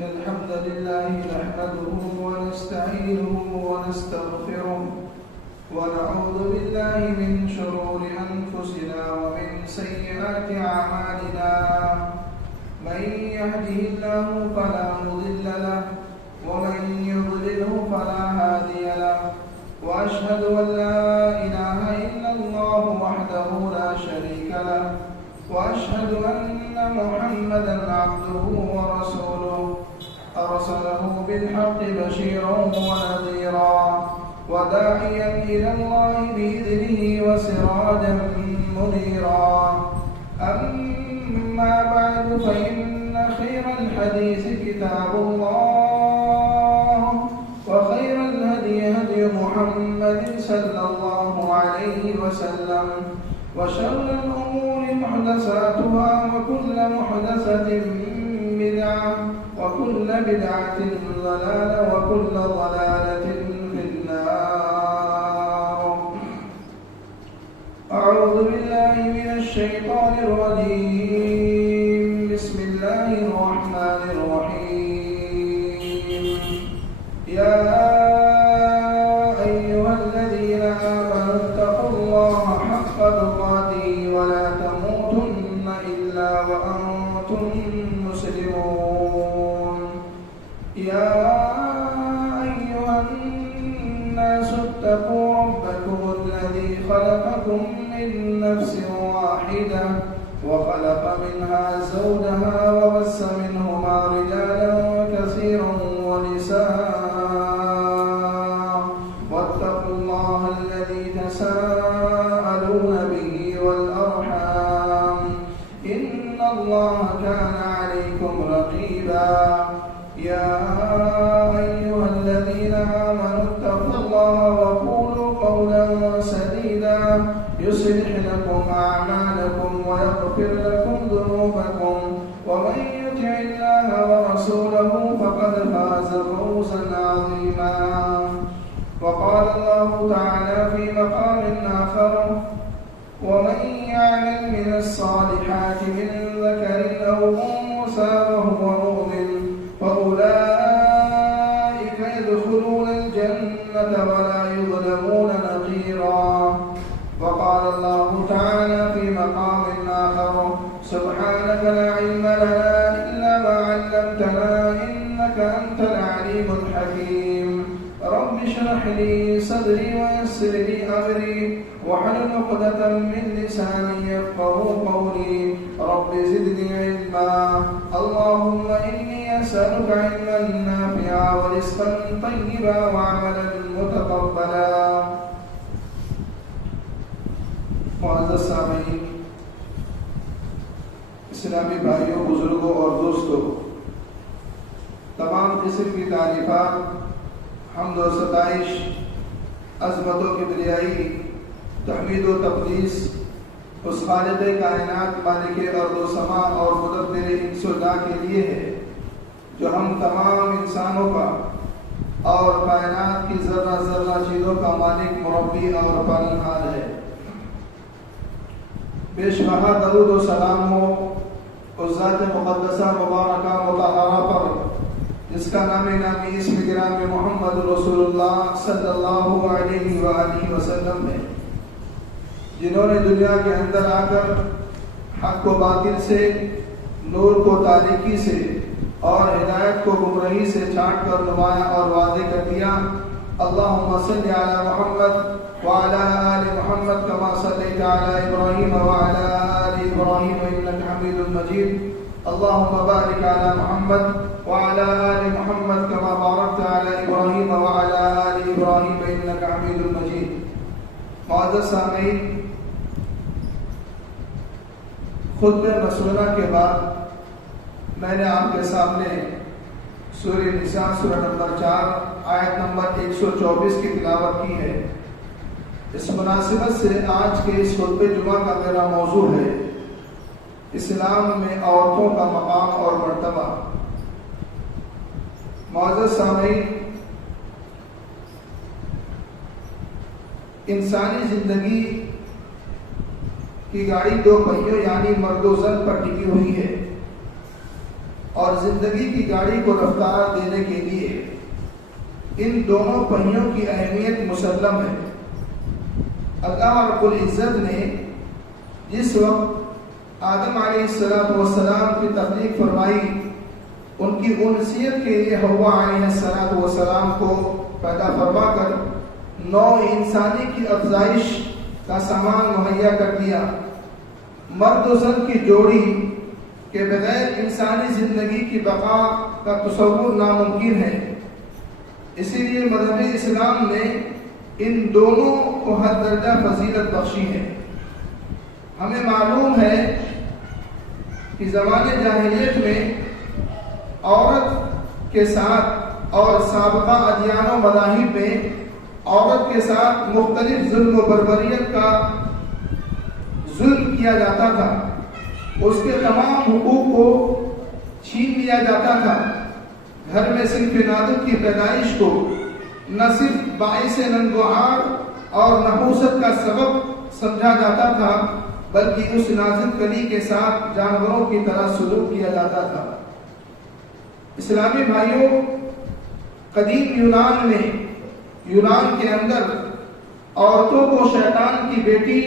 الحمد لله نحمده ونستعينه ونستغفره ونعوذ بالله من شرور أنفسنا ومن سيئات أعمالنا من يهده الله فلا مضل له ومن يضلله فلا هادي له وأشهد أن لا إله إلا الله وحده لا شريك له وأشهد أن محمدا عبده ورسوله أرسله بالحق بشيرا ونذيرا وداعيا إلى الله بإذنه وسراجا منيرا أما بعد فإن خير الحديث كتاب الله وخير الهدي هدي محمد صلى الله عليه وسلم وشر الأمور محدثاتها وكل محدثة بدعة وكل بدعة ضلالة وكل ضلالة في النار. أعوذ بالله من الشيطان الرجيم. بسم الله الرحمن الرحيم. يا أيها الذين آمنوا اتقوا الله حق تقاته ولا تموتن إلا وأنتم مسلمون. يا أيها الناس اتقوا ربكم الذي خلقكم من نفس واحدة وخلق منها زوجها وبث منهما رجالا كثيرا ونساء واتقوا الله الذي تساءلون به والأرحام إن الله كان عليكم رقيبا. يا أيها الذين آمنوا اتقوا الله وقولوا قولا سديدا يصلح لكم أعمالكم ويغفر لكم ذنوبكم ومن يطع الله ورسوله فقد فاز فوزا عظيما. وقال الله تعالى في مقام آخر ومن يعمل من الصالحات من ذكر أو أنثى وهو مؤمن فأولئك يدخلون الجنة ولا يظلمون نقيرا. وقال الله تعالى في مقام آخر سبحانك لا علم لنا إلا ما علمتنا إنك أنت العليم الحكيم. رب اشرح لي صدري ويسر لي أمري واحلل عقدة من لساني يفقهوا قولي. رب زدني علما. اللهم إني أسألك علما نافعا ورزقا طيبا وعملا متقبلا. معزز سامعین، اسلامی بھائیوں، بزرگوں اور دوستوں، تمام قسم کی تعریفات، حمد و ستائش، عظمت و کبریائی، تحمید و تقدیس اس خالق کائنات، مالک ارض و سما اور مدبر انس و جاں کے لیے ہے جو ہم تمام انسانوں کا اور کائنات کی ذرہ ذرہ چیزوں کا مالک، مربی اور پالنہار ہے۔ بے شبہ درود و سلام ہو اس ذات مقدسہ مبارکہ مطہرہ پر جس کا نام نامی اسم گرام محمد رسول اللہ صلی اللہ علیہ وآلہ وسلم ہے، جنہوں نے دنیا کے اندر آ کر حق و باطل سے، نور کو تاریکی سے اور ہدایت کو گمراہی سے چھانٹ کر نمایاں اور واضح کر دیا۔ اللہم صلی علی محمد وعلى آل محمد كما صليت على إبراهيم وعلى آل إبراهيم إنك حميد مجيد. اللهم بارك على محمد وعلى آل محمد كما باركت على إبراهيم وعلى آل إبراهيم إنك حميد مجيد. معزز سامعین، خطبہ مسنونہ کے بعد میں نے آپ کے سامنے سورہ نساء سورہ نمبر 4 آیت نمبر 124 کی تلاوت کی ہے۔ اس مناسبت سے آج کے اس خطبہ جمعہ کا میرا موضوع ہے اسلام میں عورتوں کا مقام اور مرتبہ۔ معزز سامعین، انسانی زندگی کی گاڑی دو پہیوں یعنی مرد و زن پر ٹکی ہوئی ہے، اور اور زندگی کی گاڑی کو رفتار دینے کے لیے ان دونوں پہیوں کی اہمیت مسلم ہے۔ اللہ رب العزت نے جس وقت آدم علیہ السلام کی تخلیق فرمائی، ان کی انسیت کے لیے حوا علیہ السلام کو پیدا فرما کر نوع انسانی کی افزائش کا سامان مہیا کر دیا۔ مرد و زن کی جوڑی کے بغیر انسانی زندگی کی بقا کا تصور ناممکن ہے۔ اسی لیے مذہب اسلام نے ان دونوں کو ہر درجہ فضیلت بخشی ہے۔ ہمیں معلوم ہے کہ زمانے جاہلیت میں عورت کے ساتھ اور سابقہ ادیان و مذاہب میں عورت کے ساتھ مختلف ظلم و بربریت کا ظلم کیا جاتا تھا، اس کے تمام حقوق کو چھین لیا جاتا تھا۔ گھر میں صنف نادر کی پیدائش کو نہ صرف باعث ننگ و عار اور نحوست کا سبب سمجھا جاتا تھا، بلکہ اس نازک کلی کے ساتھ جانوروں کی طرح سلوک کیا جاتا تھا۔ اسلامی بھائیوں، قدیم یونان کے اندر عورتوں کو شیطان کی بیٹی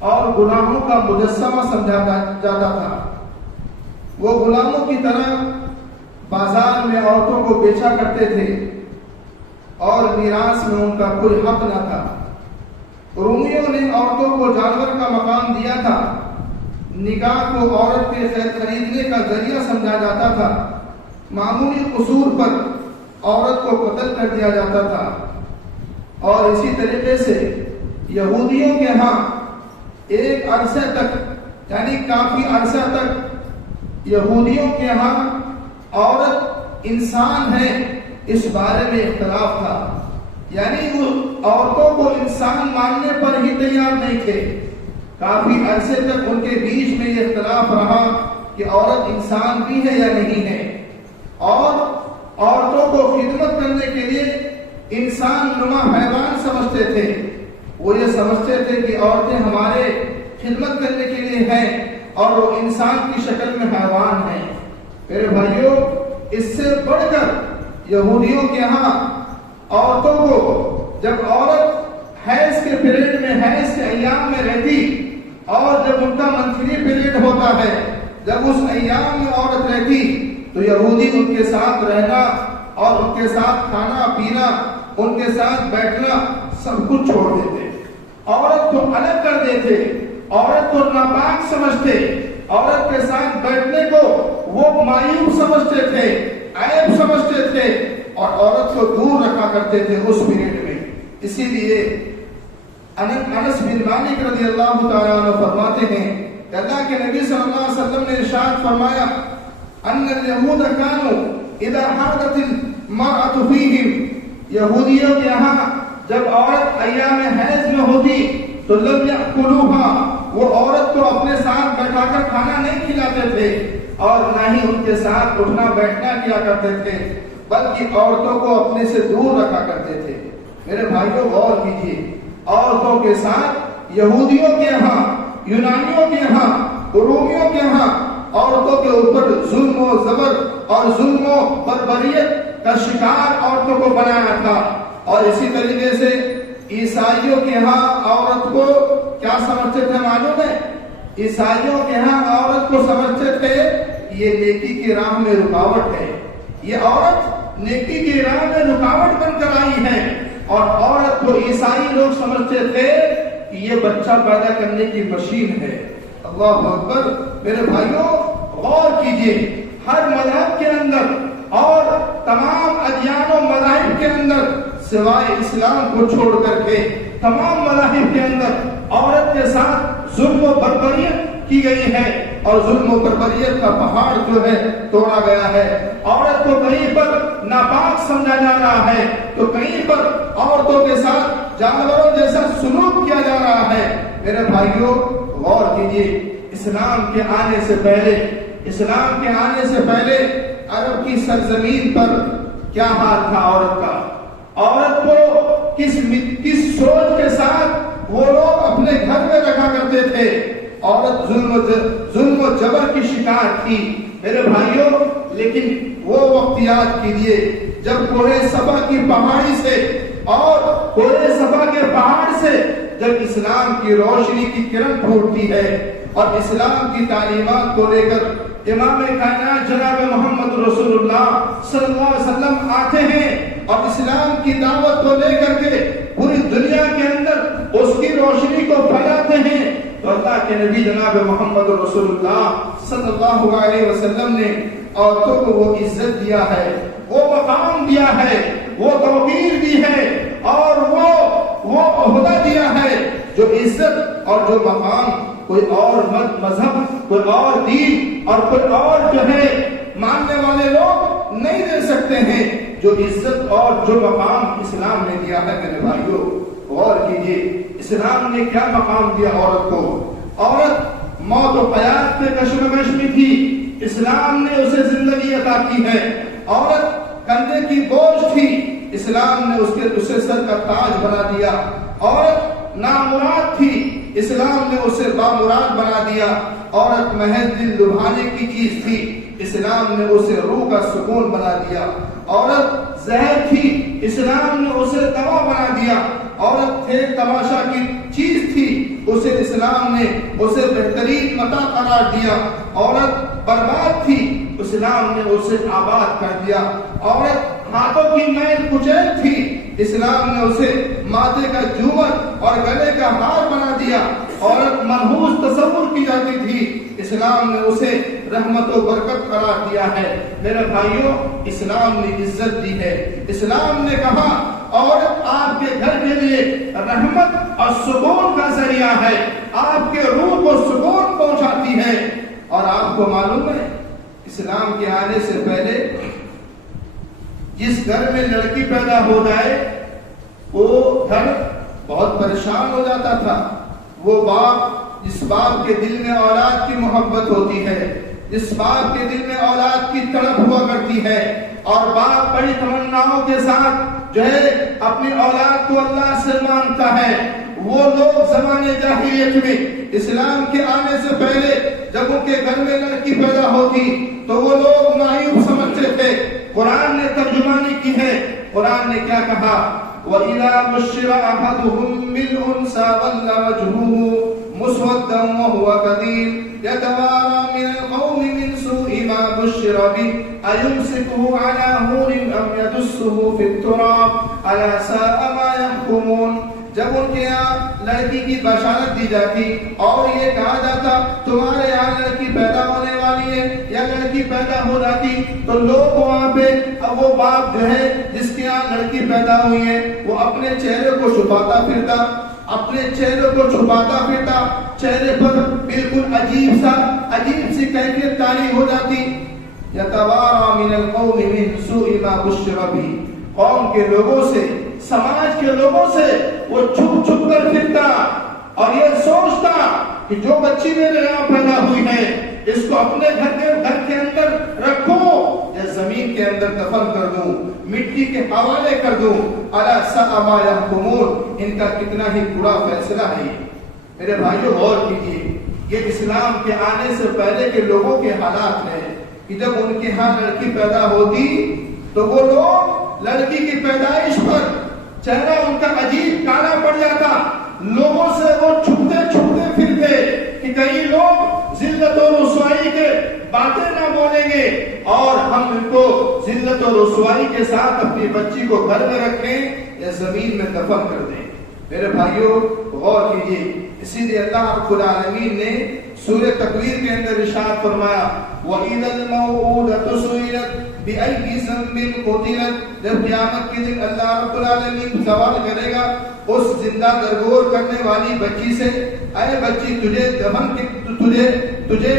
اور غلاموں کا مجسمہ سمجھا جاتا تھا۔ وہ غلاموں کی طرح بازار میں عورتوں کو بیچا کرتے تھے اور میراث میں ان کا کوئی حق نہ تھا۔ رومیوں نے عورتوں کو جانور کا مقام دیا تھا۔ نکاح کو عورت کے خریدنے کا ذریعہ سمجھا جاتا تھا۔ معمولی قصور پر عورت کو قتل کر دیا جاتا تھا۔ اور اسی طریقے سے یہودیوں کے ہاں ایک عرصے تک، یعنی کافی عرصہ تک یہودیوں کے ہاں عورت انسان ہے اس بارے میں اختلاف تھا، یعنی وہ عورتوں کو انسان ماننے پر ہی تیار نہیں تھے۔ کافی عرصے تک ان کے بیچ میں یہ اختلاف رہا کہ عورت انسان بھی ہے یا نہیں ہے، اور عورتوں کو خدمت کرنے کے لیے انسان نما حیوان سمجھتے تھے۔ وہ یہ سمجھتے تھے کہ عورتیں ہمارے خدمت کرنے کے لیے ہیں اور وہ انسان کی شکل میں حیوان ہیں۔ میرے بھائیوں، اس سے بڑھ کر یہودیوں کے ہاں عورتوں کو جب عورت حیض کے پیریڈ میں، حیض کے ایام میں رہتی، اور جب ان کا منتھلی پیریڈ ہوتا ہے، جب اس ایام میں عورت رہتی تو یہودی ان کے ساتھ رہنا اور ان کے ساتھ کھانا پینا، ان کے ساتھ بیٹھنا سب کچھ چھوڑ دیتے، عورت کو الگ کر دیتے، عورت کو ناپاک سمجھتے، عورت کے ساتھ بیٹھنے کو وہ معیوب سمجھتے تھے، عیب سمجھتے تھے، اور عورت کو دور رکھا کرتے تھے اس پیریڈ میں۔ اسی لیے انس بن مالک رضی اللہ تعالیٰ عنہ فرماتے ہیں کہ اللہ کے نبی صلی اللہ علیہ وسلم نے ارشاد فرمایا ان الیہود کانوا اذا حاضت المرأة فیہم، یہودیوں کے یہاں جب عورت ایام حیض میں ہوتی تو لم یأکلوہا، وہ عورت کو اپنے ساتھ بیٹھا کر کھانا نہیں کھلاتے تھے اور نہ ہی ان کے ساتھ اٹھنا بیٹھنا کیا کرتے تھے، بلکہ عورتوں کو اپنے سے دور رکھا کرتے تھے۔ میرے بھائیوں، غور کیجیے، عورتوں کے ساتھ یہودیوں کے ہاں، یونانیوں کے ہاں، رومیوں کے ہاں عورتوں کے اوپر ظلم و زبر اور ظلم و بربریت کا شکار عورتوں کو بنایا تھا۔ اور اسی طریقے سے عیسائیوں کے ہاں عورت کو کیا سمجھتے تھے معلوم ہے؟ عیسائیوں کے ہاں عورت کو سمجھتے تھے یہ نیکی کی راہ میں رکاوٹ ہے، یہ عورت نیکی کی راہ میں رکاوٹ بن کر آئی ہے، اور عورت کو عیسائی لوگ سمجھتے تھے کہ یہ بچہ پیدا کرنے کی مشین ہے۔ اللہ اکبر۔ میرے بھائیوں، غور کیجئے، ہر مذہب کے اندر اور تمام ادیان و مذاہب کے اندر سوائے اسلام کو چھوڑ کر کے تمام مذاہب کے اندر عورت کے ساتھ ظلم و بربریت کی گئی ہے، اور ظلم و بربریت کا پہاڑ جو ہے توڑا گیا ہے۔ عورت کو کہیں پر ناپاک سمجھا جا رہا ہے تو کہیں پر عورتوں کے ساتھ جانوروں جیسا سلوک کیا جا رہا ہے۔ میرے بھائیوں، غور کیجیے، اسلام کے آنے سے پہلے عرب کی سرزمین پر کیا حال تھا عورت کا؟ عورت کو کس سوچ کے ساتھ وہ لوگ اپنے گھر میں رکھا کرتے تھے؟ عورت ظلم و جبر کی شکار تھی میرے بھائیوں. لیکن وہ وقت یاد کیجیے جب کوہ صفا کی پہاڑی سے اور کوہ صفا کے پہاڑ سے جب اسلام کی روشنی کی کرن پھوٹتی ہے اور اسلام کی تعلیمات کو لے کر امام کائنات جناب محمد رسول اللہ صلی اللہ علیہ وسلم آتے ہیں اور اسلام کی دعوت کو لے کر کے پوری دنیا کے اندر اس کی روشنی کو پھیلاتے ہیں تو اللہ کے نبی جناب محمد رسول اللہ صلی اللہ علیہ وسلم نے عورتوں کو وہ عزت دیا ہے, وہ مقام دیا ہے, وہ توقیر دی ہے اور وہ عہدہ دیا ہے جو عزت اور جو مقام کوئی اور مذہب, کوئی اور دین اور کوئی اور جو ہے ماننے والے لوگ نہیں دے سکتے ہیں. جو عزت اور جو مقام اسلام نے دیا ہے میرے بھائیوں غور کیجیے اسلام نے کیا مقام دیا عورت کو. عورت موت و حیات پہ کشمکش میں تھی, اسلام نے اسے زندگی عطا کی ہے. عورت کندھے کی بوجھ تھی, اسلام نے اسے سر کا تاج بنا دیا. عورت نامراد تھی, اسلام نے اسے بامراد بنا دیا. عورت محض دل لبھانے کی چیز تھی, اسلام نے اسے روح کا سکون بنا دیا. عورت زہر تھی, اسلام نے اسے دوا بنا دیا. عورت کھیل تماشا کی چیز تھی, اسے اسلام نے اسے بہترین متاع قرار دیا. عورت برباد تھی, اسلام نے اسے آباد کر دیا. عورت ہاتھوں کی میل کچیل تھی, اسلام نے اسے ماتھے کا جھومر اور گلے کا ہار بنا دیا. عورت منحوس تصور کی جاتی تھی, اسلام نے اسے رحمت و برکت قرار دیا ہے. میرے بھائیوں اسلام نے عزت دی ہے. اسلام نے کہا عورت آپ کے گھر کے لیے رحمت اور سکون کا ذریعہ ہے, آپ کے روح کو سکون پہنچاتی ہے. اور آپ کو معلوم ہے اسلام کے آنے سے پہلے جس گھر میں لڑکی پیدا ہو جائے وہ گھر بہت پریشان ہو جاتا تھا. وہ باپ جس باپ کے دل میں اولاد کی محبت ہوتی ہے, جس باپ کے دل میں اولاد کی تڑپ ہوا کرتی ہے اور باپ بڑی تمناؤں کے ساتھ جو ہے اپنی اولاد کو اللہ سے مانگتا ہے, وہ لوگ زمانے جاہلیت میں اسلام کے آنے سے پہلے جب ان کے گھر میں لڑکی پیدا ہوتی تو وہ لوگ مایوب سمجھتے تھے. قرآن نے ترجمانی کی ہے. قرآن نے کیا کہا وَإِذَا بُشِّرَ أَحَدُهُم بِالْأُنثَىٰ ظَلَّ وَجْهُهُ مُسْوَدًّا وَهُوَ كَظِيمٌ يَتَوَارَىٰ مِنَ الْقَوْمِ مِنْ سُوءِ مَا بُشِّرَ بِهِ أَيُمْسِكُهُ عَلَىٰ هُونٍ أَمْ يَدُسُّهُ فِي التُّرَابِ أَلَا سَاءَ مَا يَحْكُمُونَ. جب ان کے یہاں لڑکی کی بشارت دی جاتی اور یہ کہا جاتا تمہارے یہاں لڑکی پیدا ہونے والی ہے یا لڑکی پیدا ہو جاتی تو لوگ وہاں پہ اب وہ باپ جو ہے جس کے یہاں لڑکی پیدا ہوئی ہے وہ اپنے چہرے کو چھپاتا پھرتا, اپنے چہرے کو چھپاتا پھرتا, چہرے پر بالکل عجیب سی کیفیت تاری ہو جاتی. یتوارا من القوم من سوء ما بشر به, قوم کے لوگوں سے سماج کے لوگوں سے وہ چھپ کر پھرتا اور یہ سوچتا کہ جو بچی میرے یہاں پیدا ہوئی ہے اس کو اپنے گھر کے اندر رکھوں یا زمین کے اندر دفن کر دوں, مٹی کے حوالے کر دوں. الا ساء ما يحكمون, ان کا کتنا ہی برا فیصلہ ہے. میرے بھائیو غور کیجیے یہ اسلام کے آنے سے پہلے کے لوگوں کے حالات ہیں کہ جب ان کے ہاں لڑکی پیدا ہوتی تو وہ لوگ لڑکی کی پیدائش پر چہرہ ان کا عجیب کالا پڑ جاتا. لوگوں سے وہ چھپتے پھرتے کہ کئی لوگ ذلت و رسوائی کے باتیں نہ بولیں گے اور ہم ان کو ذلت و رسوائی کے ساتھ اپنی بچی کو گھر میں رکھیں یا زمین میں دفن کر دیں. میرے بھائیوں غور کیجیے اسی لیے اللہ رب العالمین نے سورہ تکویر کے اندر ارشاد فرمایا وَإِذَا الْمَوْءُودَةُ سُئِلَتْ بِأَيِّ ذَنبٍ قُتِلَتْ. جب قیامت کے دن اللہ رب العالمین سوال کرے گا اس زندہ درگور کرنے والی بچی سے, اے بچی تجھے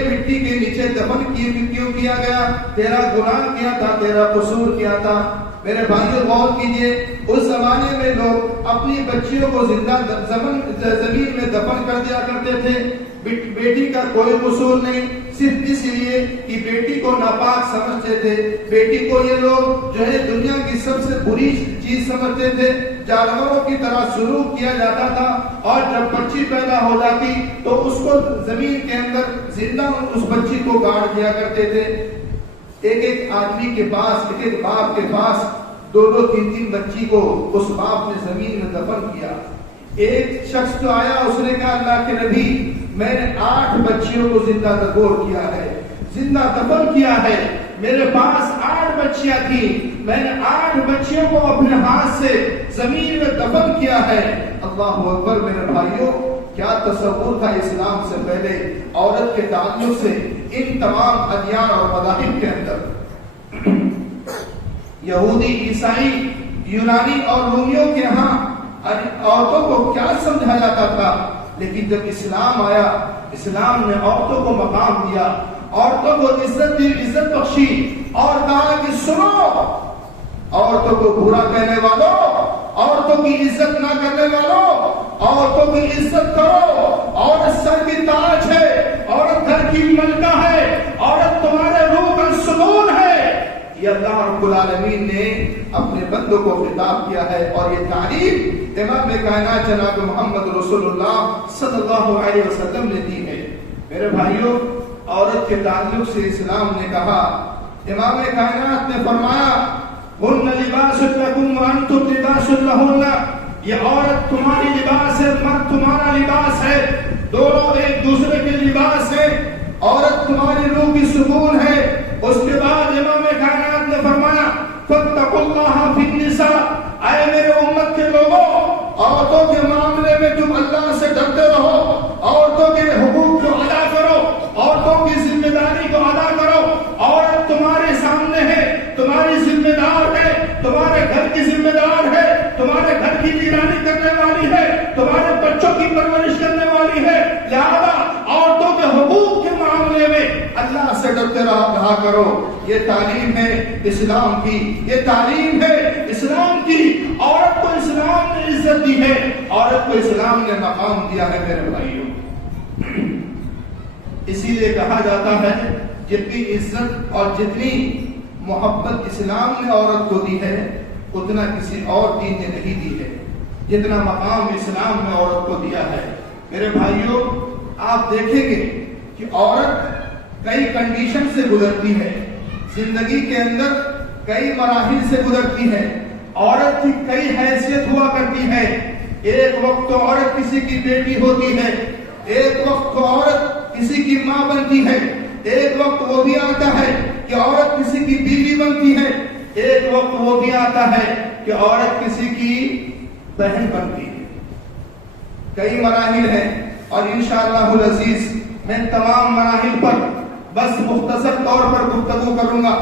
مٹی کے نیچے دفن کیوں کیا گیا, تیرا گناہ کیا تھا, تیرا قصور کیا تھا. میرے بھائیو غور کیجئے اس زمانے میں لوگ اپنی بچیوں کو زندہ زمین میں دفن کر دیا کرتے تھے. بیٹی کا کوئی قصور نہیں، صرف اس لیے کہ بیٹی کو ناپاک سمجھتے تھے، بیٹی کو یہ لوگ جو ہے دنیا کی سب سے بری چیز سمجھتے تھے، جانوروں کی طرح سلوک کیا جاتا تھا، اور جب بچی پیدا ہو جاتی تو اس کو زمین کے اندر زندہ اس بچی کو گاڑ دیا کرتے تھے۔ ایک آدمی کے پاس، ایک باپ کے پاس 2-3 بچی کو اس باپ نے زمین میں دفن کیا۔ ایک شخص تو آیا، اس نے کہا اللہ کے نبی میں نے 8 بچیوں کو زندہ دفن کیا ہے، زندہ دفن کیا ہے، میرے پاس 8 بچیاں تھیں، میں نے 8 بچیوں کو اپنے ہاتھ سے زمین میں دفن کیا ہے۔ اللہ اکبر میرے بھائیوں، کیا تصور تھا اسلام سے پہلے عورت کے تعلق سے ان تمام ادیان اور مذاہب کے اندر؟ یہودی، عیسائی، یونانی اور رومیوں کے ہاں عورتوں کو کیا سمجھا جاتا تھا، لیکن جب اسلام آیا، اسلام نے عورتوں کو مقام دیا، عورتوں کو عزت دی، عزت بخشی، اور کہا کہ سنو عورتوں کو برا کہنے والوں، عورتوں کی عزت نہ کرنے والوں، عورتوں کی عزت کرو، عورت سر کی تاج ہے، عورت گھر کی ملکہ ہے، عورت تمہارے روح کا سکون ہے۔ یہ اللہ رب العالمین نے اپنے بندوں کو خطاب کیا ہے، اور یہ تعریف امام کائنات جناب محمد رسول اللہ صلی اللہ علیہ وسلم نے دی ہے۔ میرے بھائیوں، عورت کے تعلق سے اسلام نے کہا، امام کائنات نے فرمایا ہن لباس لکم وانتم لباس لہن، یہ عورت تمہاری لباس ہے، مرد تمہارا لباس ہے، دونوں ایک دوسرے کے لباس ہے، عورت تمہاری روح کی سکون ہے۔ اس کے بعد امام کائنات نے فرمایا فاتقوا اللہ فی النساء، اے میرے امت کے لوگوں، عورتوں کے معاملے میں تم اللہ سے ڈرتے رہو، عورتوں کے حقوق کو ادا کرو، عورتوں کی ذمہ داری کو ادا کرو، عورت تمہارے سامنے ہے، تمہاری ذمہ دار ہے، تمہارے گھر کی ذمہ دار ہے، تمہارے گھر کی نگرانی کرنے والی ہے، تمہارے بچوں کی پرورش کرنے والی ہے، لہذا عورتوں کے حقوق کے معاملے میں اللہ سے ڈرتے رہا کرو۔ یہ تعلیم ہے اسلام کی، یہ تعلیم ہے اسلام کی۔ عورت کو اسلام نے عزت دی ہے، عورت کو اسلام نے مقام دیا ہے میرے بھائیوں۔ اسی لیے کہا جاتا ہے جتنی عزت اور جتنی محبت اسلام نے عورت کو دی ہے، اتنا کسی اور دین نے نہیں دی ہے، جتنا مقام اسلام نے عورت کو دیا ہے۔ میرے بھائیوں، آپ دیکھیں گے کہ عورت کئی کنڈیشن سے گزرتی ہے، زندگی کے اندر کئی مراحل سے گزرتی ہے، عورت کی کئی حیثیت ہوا کرتی ہے۔ ایک وقت تو عورت کسی کی بیٹی ہوتی ہے، ایک وقت تو عورت کسی کی ماں بنتی ہے، ایک وقت وہ بھی آتا ہے کہ عورت کسی کی بیوی بنتی ہے، ایک وقت وہ بھی آتا ہے کہ عورت کسی کی بہن بنتی ہے۔ کئی مراحل ہیں، اور انشاءاللہ العزیز میں تمام مراحل پر بس مختصر طور پر گفتگو کروں گا،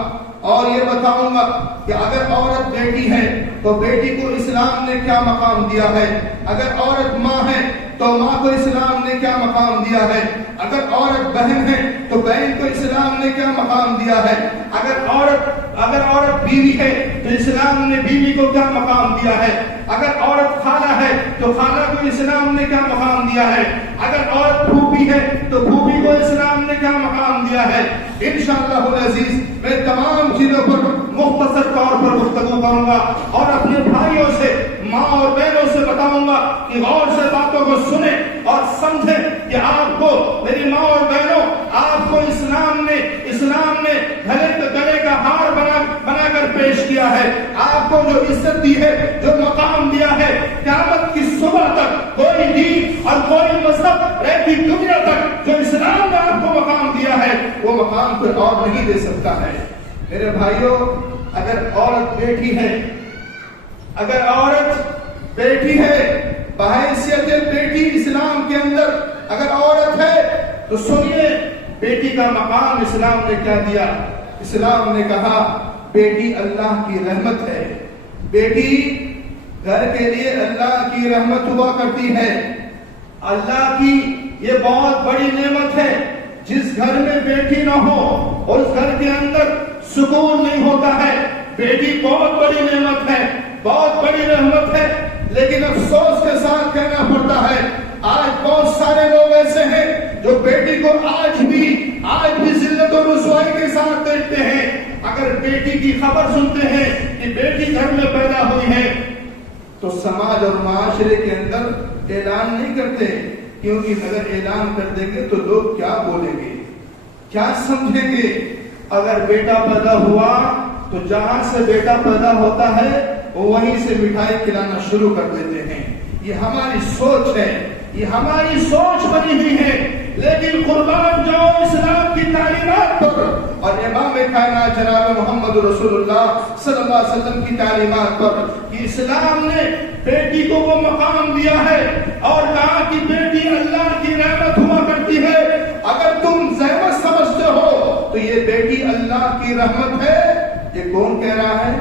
اور یہ بتاؤں گا کہ اگر عورت بیٹی ہے تو بیٹی کو اسلام نے کیا مقام دیا ہے، اگر عورت ماں ہے تو ماں کو اسلام نے کیا مقام دیا ہے، اگر عورت بہن ہے تو بہن کو اسلام نے کیا مقام دیا ہے، اگر عورت بیوی ہے تو اسلام نے بیوی کو کیا مقام دیا ہے، اگر عورت خالہ ہے تو خالہ کو اسلام نے کیا مقام دیا ہے، اگر عورت پھوپھی ہے تو پھوپھی کو اسلام نے کیا مقام دیا ہے۔ انشاءاللہ العزیز میں تمام چیزوں پر مختصر طور پر گفتگو کروں گا، اور اپنے بھائیوں سے، ماں اور بہنوں سے بتاؤں گا کہ غور سے باتوں کو سنیں اور سمجھیں کہ آپ کو، میری ماں اور بہنوں، آپ کو اسلام نے گلے کا ہار بنا کر پیش کیا ہے، آپ کو جو عزت دی ہے، جو مقام دیا ہے، قیامت کی صبح تک کوئی دین اور کوئی مذہب رہتی دنیا تک جو اسلام نے آپ کو مقام دیا ہے، وہ مقام کوئی اور نہیں دے سکتا ہے۔ میرے بھائیوں، اگر عورت بیٹی ہے، اگر عورت بیٹی ہے، بحیثیت بیٹی اسلام کے اندر اگر عورت ہے تو سنیے بیٹی کا مقام اسلام نے کیا دیا۔ اسلام نے کہا بیٹی اللہ کی رحمت ہے، بیٹی گھر کے لیے اللہ کی رحمت ہوا کرتی ہے، اللہ کی یہ بہت بڑی نعمت ہے۔ جس گھر میں بیٹی نہ ہو اس گھر کے اندر سکون نہیں ہوتا ہے۔ بیٹی بہت بڑی نعمت ہے، بہت بڑی رحمت ہے، لیکن افسوس کے ساتھ کہنا پڑتا ہے آج بہت سارے لوگ ایسے ہیں جو آج بھی ذلت و رسوائی کے ساتھ دیکھتے ہیں. اگر بیٹی کی خبر سنتے ہیں کہ بیٹی گھر میں پیدا ہوئی ہے تو سماج اور معاشرے کے اندر اعلان نہیں کرتے، کیونکہ اگر اعلان کر دیں گے تو لوگ کیا بولیں گے، کیا سمجھیں گے. اگر بیٹا پیدا ہوا تو جہاں سے بیٹا پیدا ہوتا ہے وہیں سے مٹھائی کھلانا شروع کر دیتے ہیں. یہ ہماری سوچ ہے، یہ ہماری سوچ بنی ہوئی ہے. لیکن قربان جاؤ اسلام کی تعلیمات پر اور امام کائنات جناب محمد رسول اللہ صلی اللہ علیہ وسلم کی تعلیمات پر کہ اسلام نے بیٹی کو وہ مقام دیا ہے اور کہا کہ بیٹی اللہ کی رحمت ہوا کرتی ہے. اگر تم زحمت سمجھتے ہو تو یہ بیٹی اللہ کی رحمت ہے. یہ کون کہہ رہا ہے؟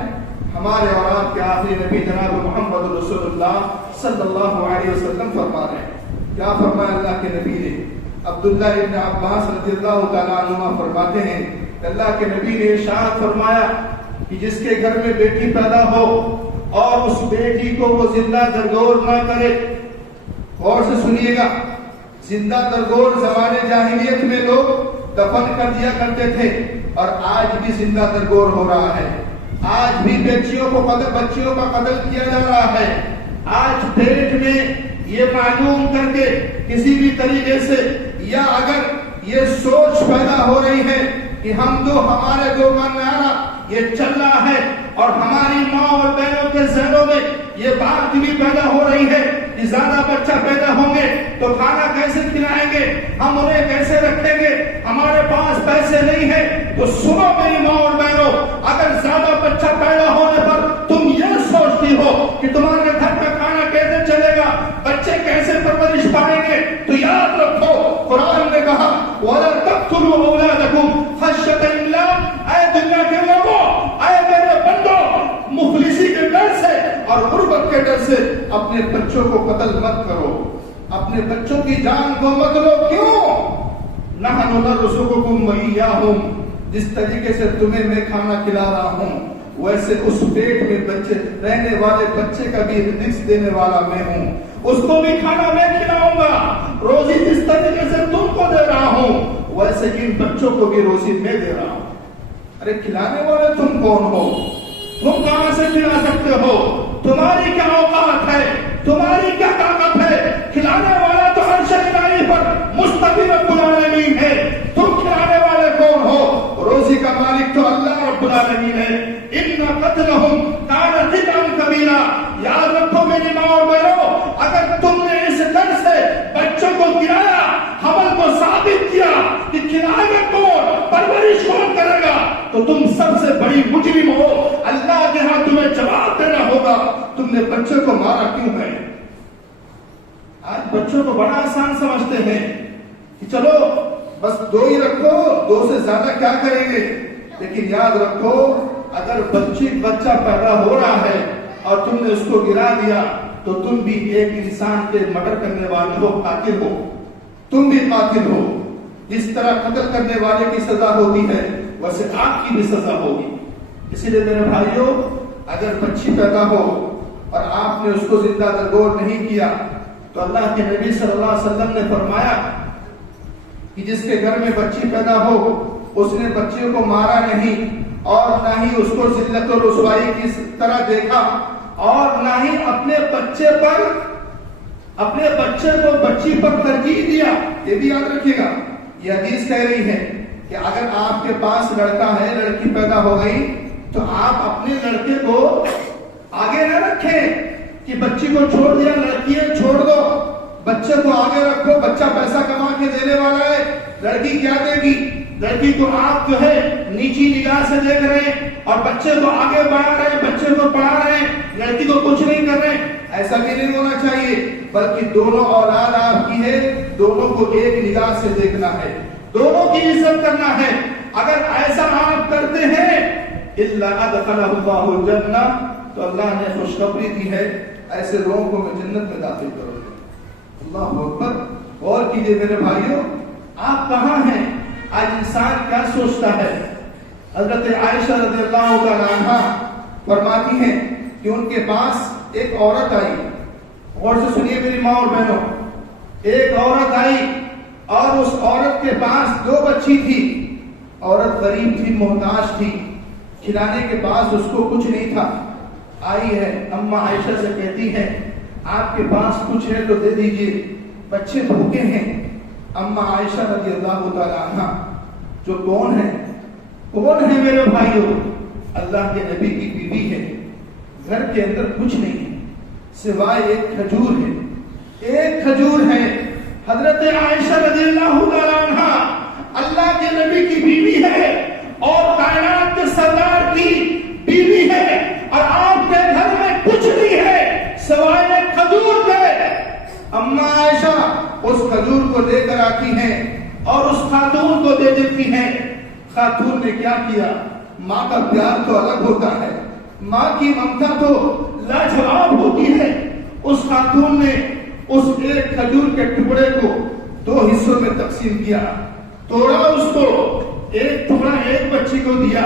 ہمارے اور آپ کے آخری نبی جناب محمد رسول اللہ صلی اللہ علیہ وسلم فرما رہے ہیں. کیا فرمایا اللہ کے نبی نے؟ عبداللہ ابن عباس رضی اللہ تعالیٰ عنہ فرماتے ہیں کہ اللہ کے نبی نے ارشاد فرمایا کہ جس کے گھر میں بیٹی پیدا ہو اور اس بیٹی کو وہ زندہ درگور نہ کرے. غور سے سنیے گا، زندہ درگور زمانے جاہلیت میں لوگ دفن کر دیا کرتے تھے اور آج بھی زندہ درگور ہو رہا ہے. آج بھی بچیوں کا قتل کیا جا رہا ہے. آج پیٹ میں یہ معلوم کر کے کسی بھی طریقے سے یا اگر یہ سوچ پیدا ہو رہی ہے کہ ہمارے دو کا نعرہ یہ چل رہا ہے اور ہماری ماں اور بہنوں کے ذہنوں میں یہ بات بھی پیدا ہو رہی ہے کہ زیادہ بچہ پیدا ہوں گے تو کھانا کیسے کھلائیں گے، ہم انہیں کیسے رکھیں گے، ہمارے پاس پیسے نہیں ہیں. تو سنو میری ماں اور بہنوں، اگر زیادہ بچہ پیدا ہونے پر تم یہ سوچتی ہو کہ تمہارے گھر کا کھانا کیسے چلے گا، بچے کیسے پرورش پائیں گے، تو یاد رکھو قرآن نے کہا وَلَا تَقْتُلُوا أَوْلَادَكُمْ خَشْيَةَ إِمْلَاقٍ. اے دنیا کے لوگوں، اے میرے بندوں، مفلسی کے ڈر سے اور غربت کے ڈر سے اپنے بچوں کو قتل مت کرو، اپنے بچوں کی جان کو مت لو. کیوں؟ نحن نرزقکم وإیاہم. جس طریقے سے تمہیں میں کھانا کھلا رہا ہوں ویسے اس پیٹ میں بچے رہنے والے بچے کا بھی رزق دینے والا میں ہوں. اس کو بھی کھانا میں کھلاؤں گا. روزی جس طریقے سے تم کو دے رہا ہوں ویسے ان بچوں کو بھی روزی میں دے رہا ہوں. ارے کھلانے والے تم کون ہو؟ تم کہاں سے کھلا سکتے ہو؟ تمہاری کیا اوقات ہے؟ تمہاری کیا طاقت ہے؟ کھلانے والا تو عرش الہی پر مستوی رب العالمین ہے. تم کھلانے والے کون ہو؟ روزی کا مالک تو اللہ رب العالمین ہے. ان قتلہم کان خطأ کبیرا. یاد رکھو میری ماں اور بہنوں، اگر تم نے اس ڈر سے بچوں کو گرایا، حمل کو ثابت کیا کہ کھلائے گا کون، پرورش کون کرے گا، تو تم سب سے بڑی مجرم ہو. اللہ کے ہاں تمہیں جواب دینا ہوگا تم نے بچے کو مارا کیوں ہے. آج بچوں کو بڑا آسان سمجھتے ہیں کہ چلو بس دو ہی رکھو، دو سے زیادہ کیا کریں گے. لیکن یاد رکھو اگر بچہ پیدا ہو رہا ہے اور تم نے اس کو گرا دیا تو تم بھی ایک انسان کے مرڈر کرنے والے ہو، قاتل ہو. تم بھی قاتل ہو. جس طرح قتل کرنے والے کی سزا ہوتی ہے ویسے آپ کی بھی سزا ہوگی. اسی لیے میرے بھائیوں، اگر بچی پیدا ہو اور آپ نے اس کو زندہ درگور نہیں کیا تو اللہ کے نبی صلی اللہ علیہ وسلم نے فرمایا کہ جس کے گھر میں بچی پیدا ہو اس نے بچے کو مارا نہیں اور نہ ہی اس کو ذلت و رسوائی کی طرح دیکھا اور نہ ہی اپنے بچے کو بچی پر ترجیح دیا. یہ بھی یاد رکھیے گا، یہ حدیث کہہ رہی ہے کہ اگر آپ کے پاس لڑکا ہے، لڑکی پیدا ہو گئی تو آپ اپنے لڑکے کو آگے نہ رکھیں کہ بچی کو چھوڑ دیا، لڑکی ہے چھوڑ دو. بچے کو آگے رکھو. بچہ پیسہ کما کے دینے والا ہے، لڑکی کیا دے گی؟ لڑکی کو آپ جو ہے نیچی نگاہ سے دیکھ رہے ہیں اور بچے کو آگے بڑھا رہے ہیں، بچے کو پڑھا رہے ہیں، لڑکی کو کچھ نہیں کر رہے ہیں. ایسا بھی نہیں ہونا چاہیے، بلکہ دونوں اولاد آپ کی ہے، دونوں کو ایک نگاہ سے دیکھنا ہے، دونوں کی عزت کرنا ہے. اگر ایسا آپ کرتے ہیں الا ادخلہ اللہ الجنہ، تو اللہ نے خوشخبری دی ہے ایسے لوگوں کو میں جنت میں داخل کروں گا. اللہ اکبر. غور کیجیے میرے بھائیوں، آپ کہاں ہیں؟ آج انسان کیا سوچتا ہے؟ حضرت عائشہ رضی اللہ تعالیٰ عنہا فرماتی ہیں کہ ان کے پاس ایک عورت آئی. غور سے سنیے میری ماں اور بہنوں، ایک عورت آئی اور اس عورت کے پاس 2 بچی تھی. عورت غریب تھی, محتاج تھی, کھلانے کے بعد اس کو کچھ نہیں تھا. آئی ہے اماں عائشہ سے کہتی ہے آپ کے پاس کچھ ہے تو دے دیجئے, بچے بھوکے ہیں. اماں عائشہ رضی اللہ تعالی عنہ جو کون ہے میرے بھائیوں؟ اللہ کے نبی کی بیوی ہے. گھر کے اندر کچھ نہیں ہے سوائے ایک کھجور ہے. حضرت عائشہ رضی اللہ تعالی عنہ اللہ کے نبی کی بیوی ہے اور کائنات کے سردار کی بیوی ہے, اور آپ کے گھر میں کچھ نہیں ہے سوائے ایک کھجور کے. اماں عائشہ اس کھجور کو لے کر آتی ہیں اور اس خاتون کو دے دیتی ہیں. خاتون نے کیا کیا؟ ماں کا پیار تو الگ ہوتا ہے, ماں کی ممتا تو لاجواب ہوتی ہے. اس خاتون نے اس ایک کھجور کے ٹکڑے کو 2 حصوں میں تقسیم کیا, توڑا اس کو. ایک ٹکڑا ایک بچی کو دیا,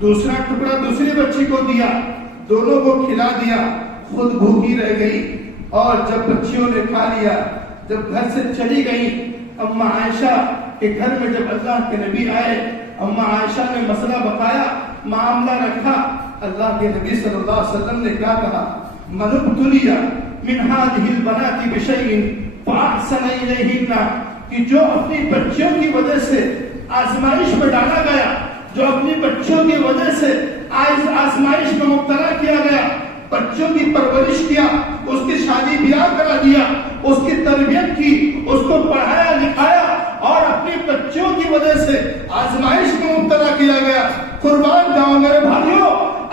دوسرا ٹکڑا دوسری بچی کو دیا, دونوں کو کھلا دیا, خود بھوکی رہ گئی. اور جب بچیوں نے کھا لیا, جب گھر سے چلی گئی اماں عائشہ کے گھر میں, جب اللہ کے نبی آئے, اماں عائشہ نے مسئلہ بتایا, معاملہ رکھا. اللہ کے نبی صلی اللہ علیہ وسلم نے کیا کہا؟ من ابتلی من هذه البنات بشيء فاحسن اليهن, کہ جو اپنی بچیوں کی وجہ سے آزمائش میں ڈالا گیا, جو اپنی بچیوں کی وجہ سے آزمائش میں مبتلا کیا گیا, بچوں کی پرورش کیا, اس کی شادی بیاہ کرا دیا, اس کی تربیت کی, اس کو پڑھایا لکھایا, اور اپنی بچوں کی وجہ سے آزمائش میں مبتلا کیا گیا. قربان جاؤں میرے بھائیوں,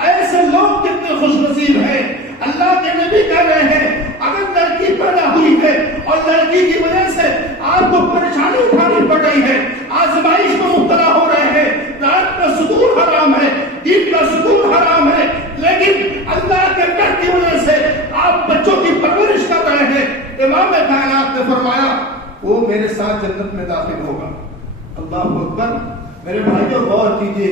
ایسے لوگ کتنے خوش نصیب ہیں. اللہ کے نبی کہہ رہے ہیں اگر لڑکی پیدا ہوئی ہے اور لڑکی کی وجہ سے آپ کو پریشانی اٹھانی پڑ رہی ہے, آزمائش میں مبتلا ہو رہے ہیں, رات کا سکون حرام ہے, دن کا سکون حرام ہے, لیکن اللہ کے ڈر کی وجہ سے آپ بچوں کی پرورش کر رہے ہیں, امام کائنات نے فرمایا وہ میرے ساتھ جنت میں داخل ہوگا. اللہ اکبر. میرے بھائیوں غور کیجئے,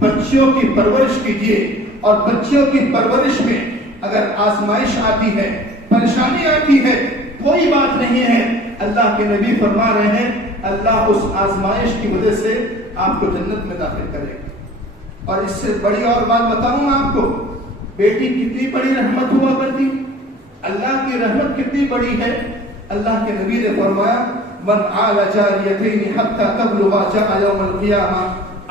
بچیوں کی پرورش کیجئے, اور بچیوں کی پرورش میں اگر آزمائش آتی ہے, پریشانی آتی ہے, کوئی بات نہیں ہے. اللہ کے نبی فرما رہے ہیں اللہ اس آزمائش کی وجہ سے آپ کو جنت میں داخل کرے گا. اور اس سے بڑی اور بات بتاؤں آپ کو, بیٹی کتنی بڑی رحمت ہوا کرتی, اللہ کی رحمت کتنی بڑی ہے. اللہ کے نبی نے فرمایا من عال جاریتین حتی تبلغا جاء یوم القیامہ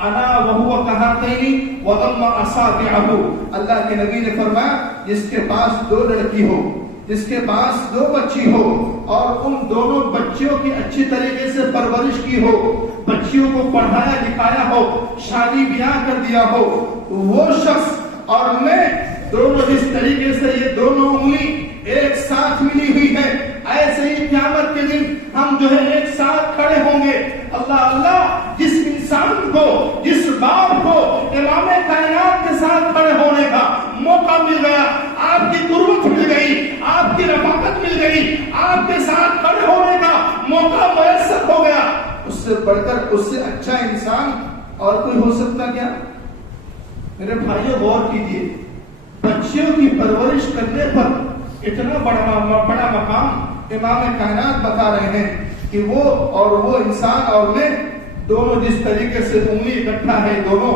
انا وہو کہاتین وضم اصابعہ. اللہ کے نبی نے فرمایا جس کے پاس 2 لڑکی ہو, جس کے پاس 2 بچی ہو, اور ان دونوں بچیوں کی اچھی طریقے سے پرورش کی ہو, بچیوں کو پڑھایا لکھایا ہو, شادی بیاہ کر دیا ہو, وہ شخص اور میں دونوں جس طریقے سے یہ دونوں انگلی ایک ساتھ ملی ہوئی ہے, ایسے ہی قیامت کے دن ہم جو ہے ایک ساتھ کھڑے ہوں گے. اللہ اللہ, جس انسان کو, جس باپ کو امام کائنات کے ساتھ کھڑے ہونے کا موقع مل گیا, آپ کی قربت مل گئی, آپ کی رفاقت مل گئی, آپ کے ساتھ کھڑے ہونے کا موقع میسر ہو گیا, اس سے بڑھ کر, اس سے اچھا انسان اور کوئی ہو سکتا کیا؟ میرے بھائیوں غور کیجیے, بچیوں کی پرورش کرنے پر اتنا بڑا مقام امام کائنات بتا رہے ہیں کہ وہ اور وہ انسان اور میں دونوں جس طریقے سے انگلی اکٹھا ہے دونوں,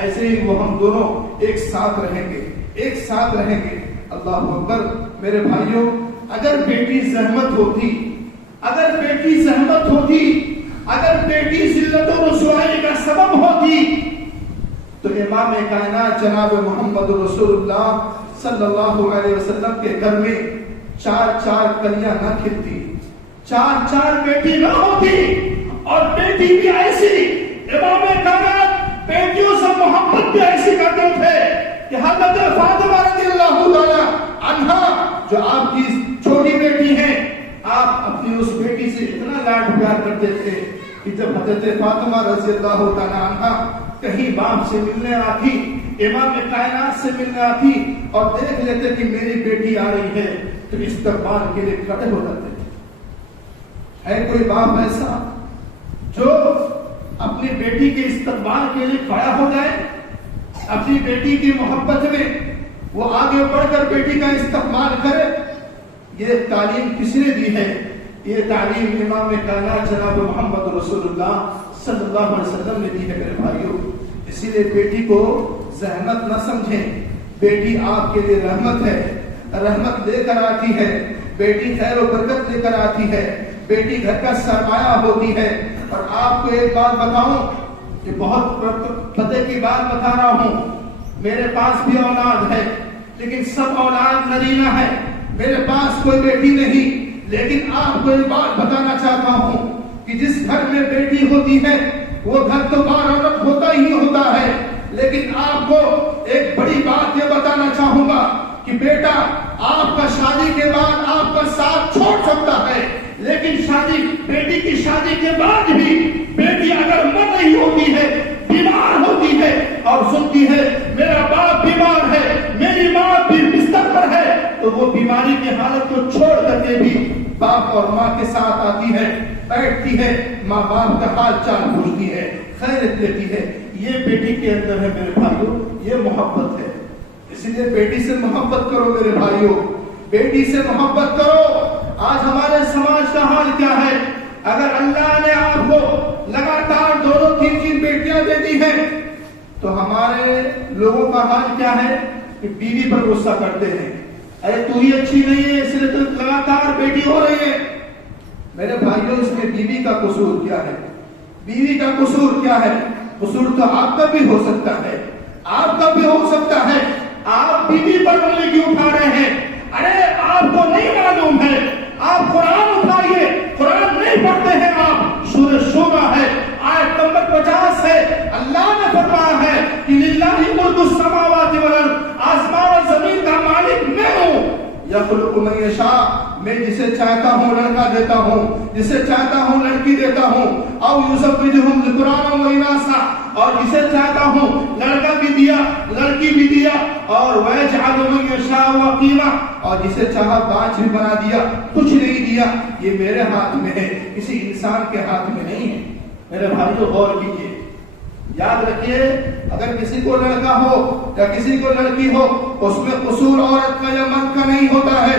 ایسے ہی وہ ہم دونوں ایک ساتھ رہیں گے, ایک ساتھ رہیں گے. اللہ اکبر. میرے بھائیوں اگر بیٹی زحمت ہوتی, اگر بیٹی زحمت ہوتی, اگر بیٹی ذلت و رسوائی کا سبب ہوتی, تو امام کائنات جناب محمد رسول اللہ صلی اللہ علیہ وسلم کے گھر میں 4 کلیاں نہ کھلتی, 4 بیٹی نہ ہوتی. اور بیٹی بھی ایسی, امام کائنات بیٹیوں سے محبت بھی ایسی کرتے تھے کہ حضرت فاطمہ رضی اللہ تعالی عنہا جو آپ کی چھوٹی بیٹی ہیں, آپ اپنی اس بیٹی سے اتنا لاڈ پیار کرتے تھے کہ جب حضرت فاطمہ رضی اللہ تعالی عنہا کہیں باپ سے ملنے آتی, امام کائنات سے ملنے آتی اور دیکھ لیتے کہ میری بیٹی آ رہی ہے, تو استقبال کے لیے کھڑے ہو جاتے تھے. ہے کوئی باپ ایسا جو اپنی بیٹی کے استقبال کے لیے کھڑا ہو جائے, اپنی بیٹی کی محبت میں وہ آگے بڑھ کر بیٹی کا استقبال کرے؟ یہ تعلیم کس نے دی ہے؟ یہ تعلیم امام کائنات جناب محمد رسول اللہ صلی اللہ علیہ وسلم نے دی ہے میرے بھائیوں. اسی لیے بیٹی کو زحمت نہ سمجھیں. بیٹی آپ کے لیے رحمت ہے, رحمت لے کر آتی ہے. بیٹی خیر و برکت لے کر آتی ہے. بیٹی گھر کا سرمایہ ہوتی ہے. اور آپ کو ایک بات بتاؤں کہ بہت پتے کی بات بتا رہا ہوں. میرے پاس بھی اولاد ہے لیکن سب اولاد نرینہ ہے. میرے پاس کوئی بیٹی نہیں, لیکن آپ کو ایک بات بتانا چاہتا ہوں کہ جس گھر میں بیٹی ہوتی ہے وہ گھر تو بارورت ہوتا ہی ہوتا ہے. لیکن آپ کو ایک بڑی بات یہ بتانا چاہوں گا کہ بیٹا آپ کا شادی کے بعد آپ کا ساتھ چھوڑ سکتا ہے, لیکن بیٹی کی شادی کے بعد بھی بیٹی اگر مر رہی ہوتی ہے, بیمار ہوتی ہے اور سنتی ہے میرا باپ بیمار ہے, میری ماں بھی بستر پر ہے, تو وہ بیماری کی حالت کو چھوڑ کر کے بھی باپ اور ماں کے ساتھ آتی ہے, بیٹھتی ہے, ماں باپ کا حال چال پوچھتی ہے, خیریت لیتی ہے. یہ بیٹی کے اندر ہے میرے بھائیوں, یہ محبت ہے. اسی لیے بیٹی سے محبت کرو میرے بھائیوں, بیٹی سے محبت کرو. آج ہمارے سماج کا حال کیا ہے؟ اگر اللہ نے آپ کو لگاتار 2-3 بیٹیاں دے دی ہیں تو ہمارے لوگوں کا حال کیا ہے کہ بیوی پر غصہ کرتے ہیں. ارے تو ہی اچھی نہیں ہے اس لیے تو لگاتار بیٹی ہو رہی ہے. میرے بھائیوں اس میں بیوی کا قصور کیا ہے؟ بیوی کا قصور کیا ہے؟ قصور تو آپ کا بھی ہو سکتا ہے, آپ کا بھی ہو سکتا ہے. آپ بیوی پر انگلی کیوں اٹھا رہے ہیں؟ ارے آپ کو نہیں معلوم ہے, آپ قرآن اٹھائیے, قرآن نہیں پڑھتے ہیں آپ. سورہ شورى ہے, آیت نمبر 50 ہے. اللہ نے فرمایا ہے کہ للہ ملک السماوات والارض, آسمان اور زمین کا مالک میں ہوں. یخلق من یشاء, میں جسے چاہتا ہوں لڑکا دیتا ہوں, جسے چاہتا ہوں لڑکی دیتا ہوں. او یزوجہم ذکرانا و اناثا, اور جسے چاہتا ہوں لڑکا بھی دیا لڑکی بھی دیا. اور ویجعل من یشاء عقیما, اور جسے چاہا بانجھ بھی بنا دیا, کچھ نہیں دیا. یہ میرے ہاتھ میں ہے, کسی انسان کے ہاتھ میں نہیں ہے. میرے بھائیو غور کیجیے, یاد رکھیے اگر کسی کو لڑکا ہو یا کسی کو لڑکی ہو, اس میں قصور عورت کا یا مرد کا نہیں ہوتا ہے,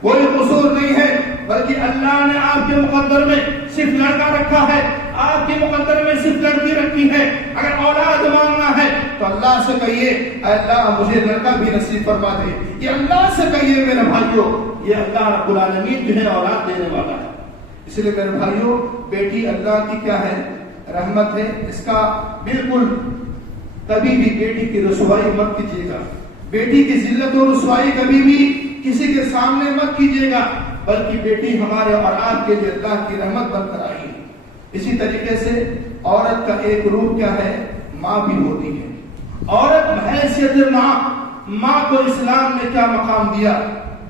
کوئی قصور نہیں ہے, بلکہ اللہ نے آپ کے مقدر میں صرف لڑکا رکھا ہے, آپ کے مقدر میں صرف لڑکی رکھی ہے. اگر اولاد مانگنا ہے تو اللہ سے کہیے اے اللہ مجھے لڑکا بھی نصیب فرما دے. یہ اللہ سے کہیے میرے بھائیو, یہ اللہ رب العالمین جو ہے اولاد دینے والا ہے. اس لیے میرے بھائیو بیٹی اللہ کی کیا ہے؟ رحمت ہے. اس کا بالکل کبھی بھی بیٹی کی رسوائی مت کیجیے گا, بیٹی کی ذلت و رسوائی کبھی بھی کسی کے سامنے مت کیجیے گا, بلکہ بیٹی ہمارے اور آپ کے لیے اللہ کی رحمت بن کر آئی ہے. اسی طریقے سے عورت کا ایک روح کیا ہے؟ ماں بھی ہوتی ہے. عورت بحیثیت ماں کو اسلام نے کیا مقام دیا؟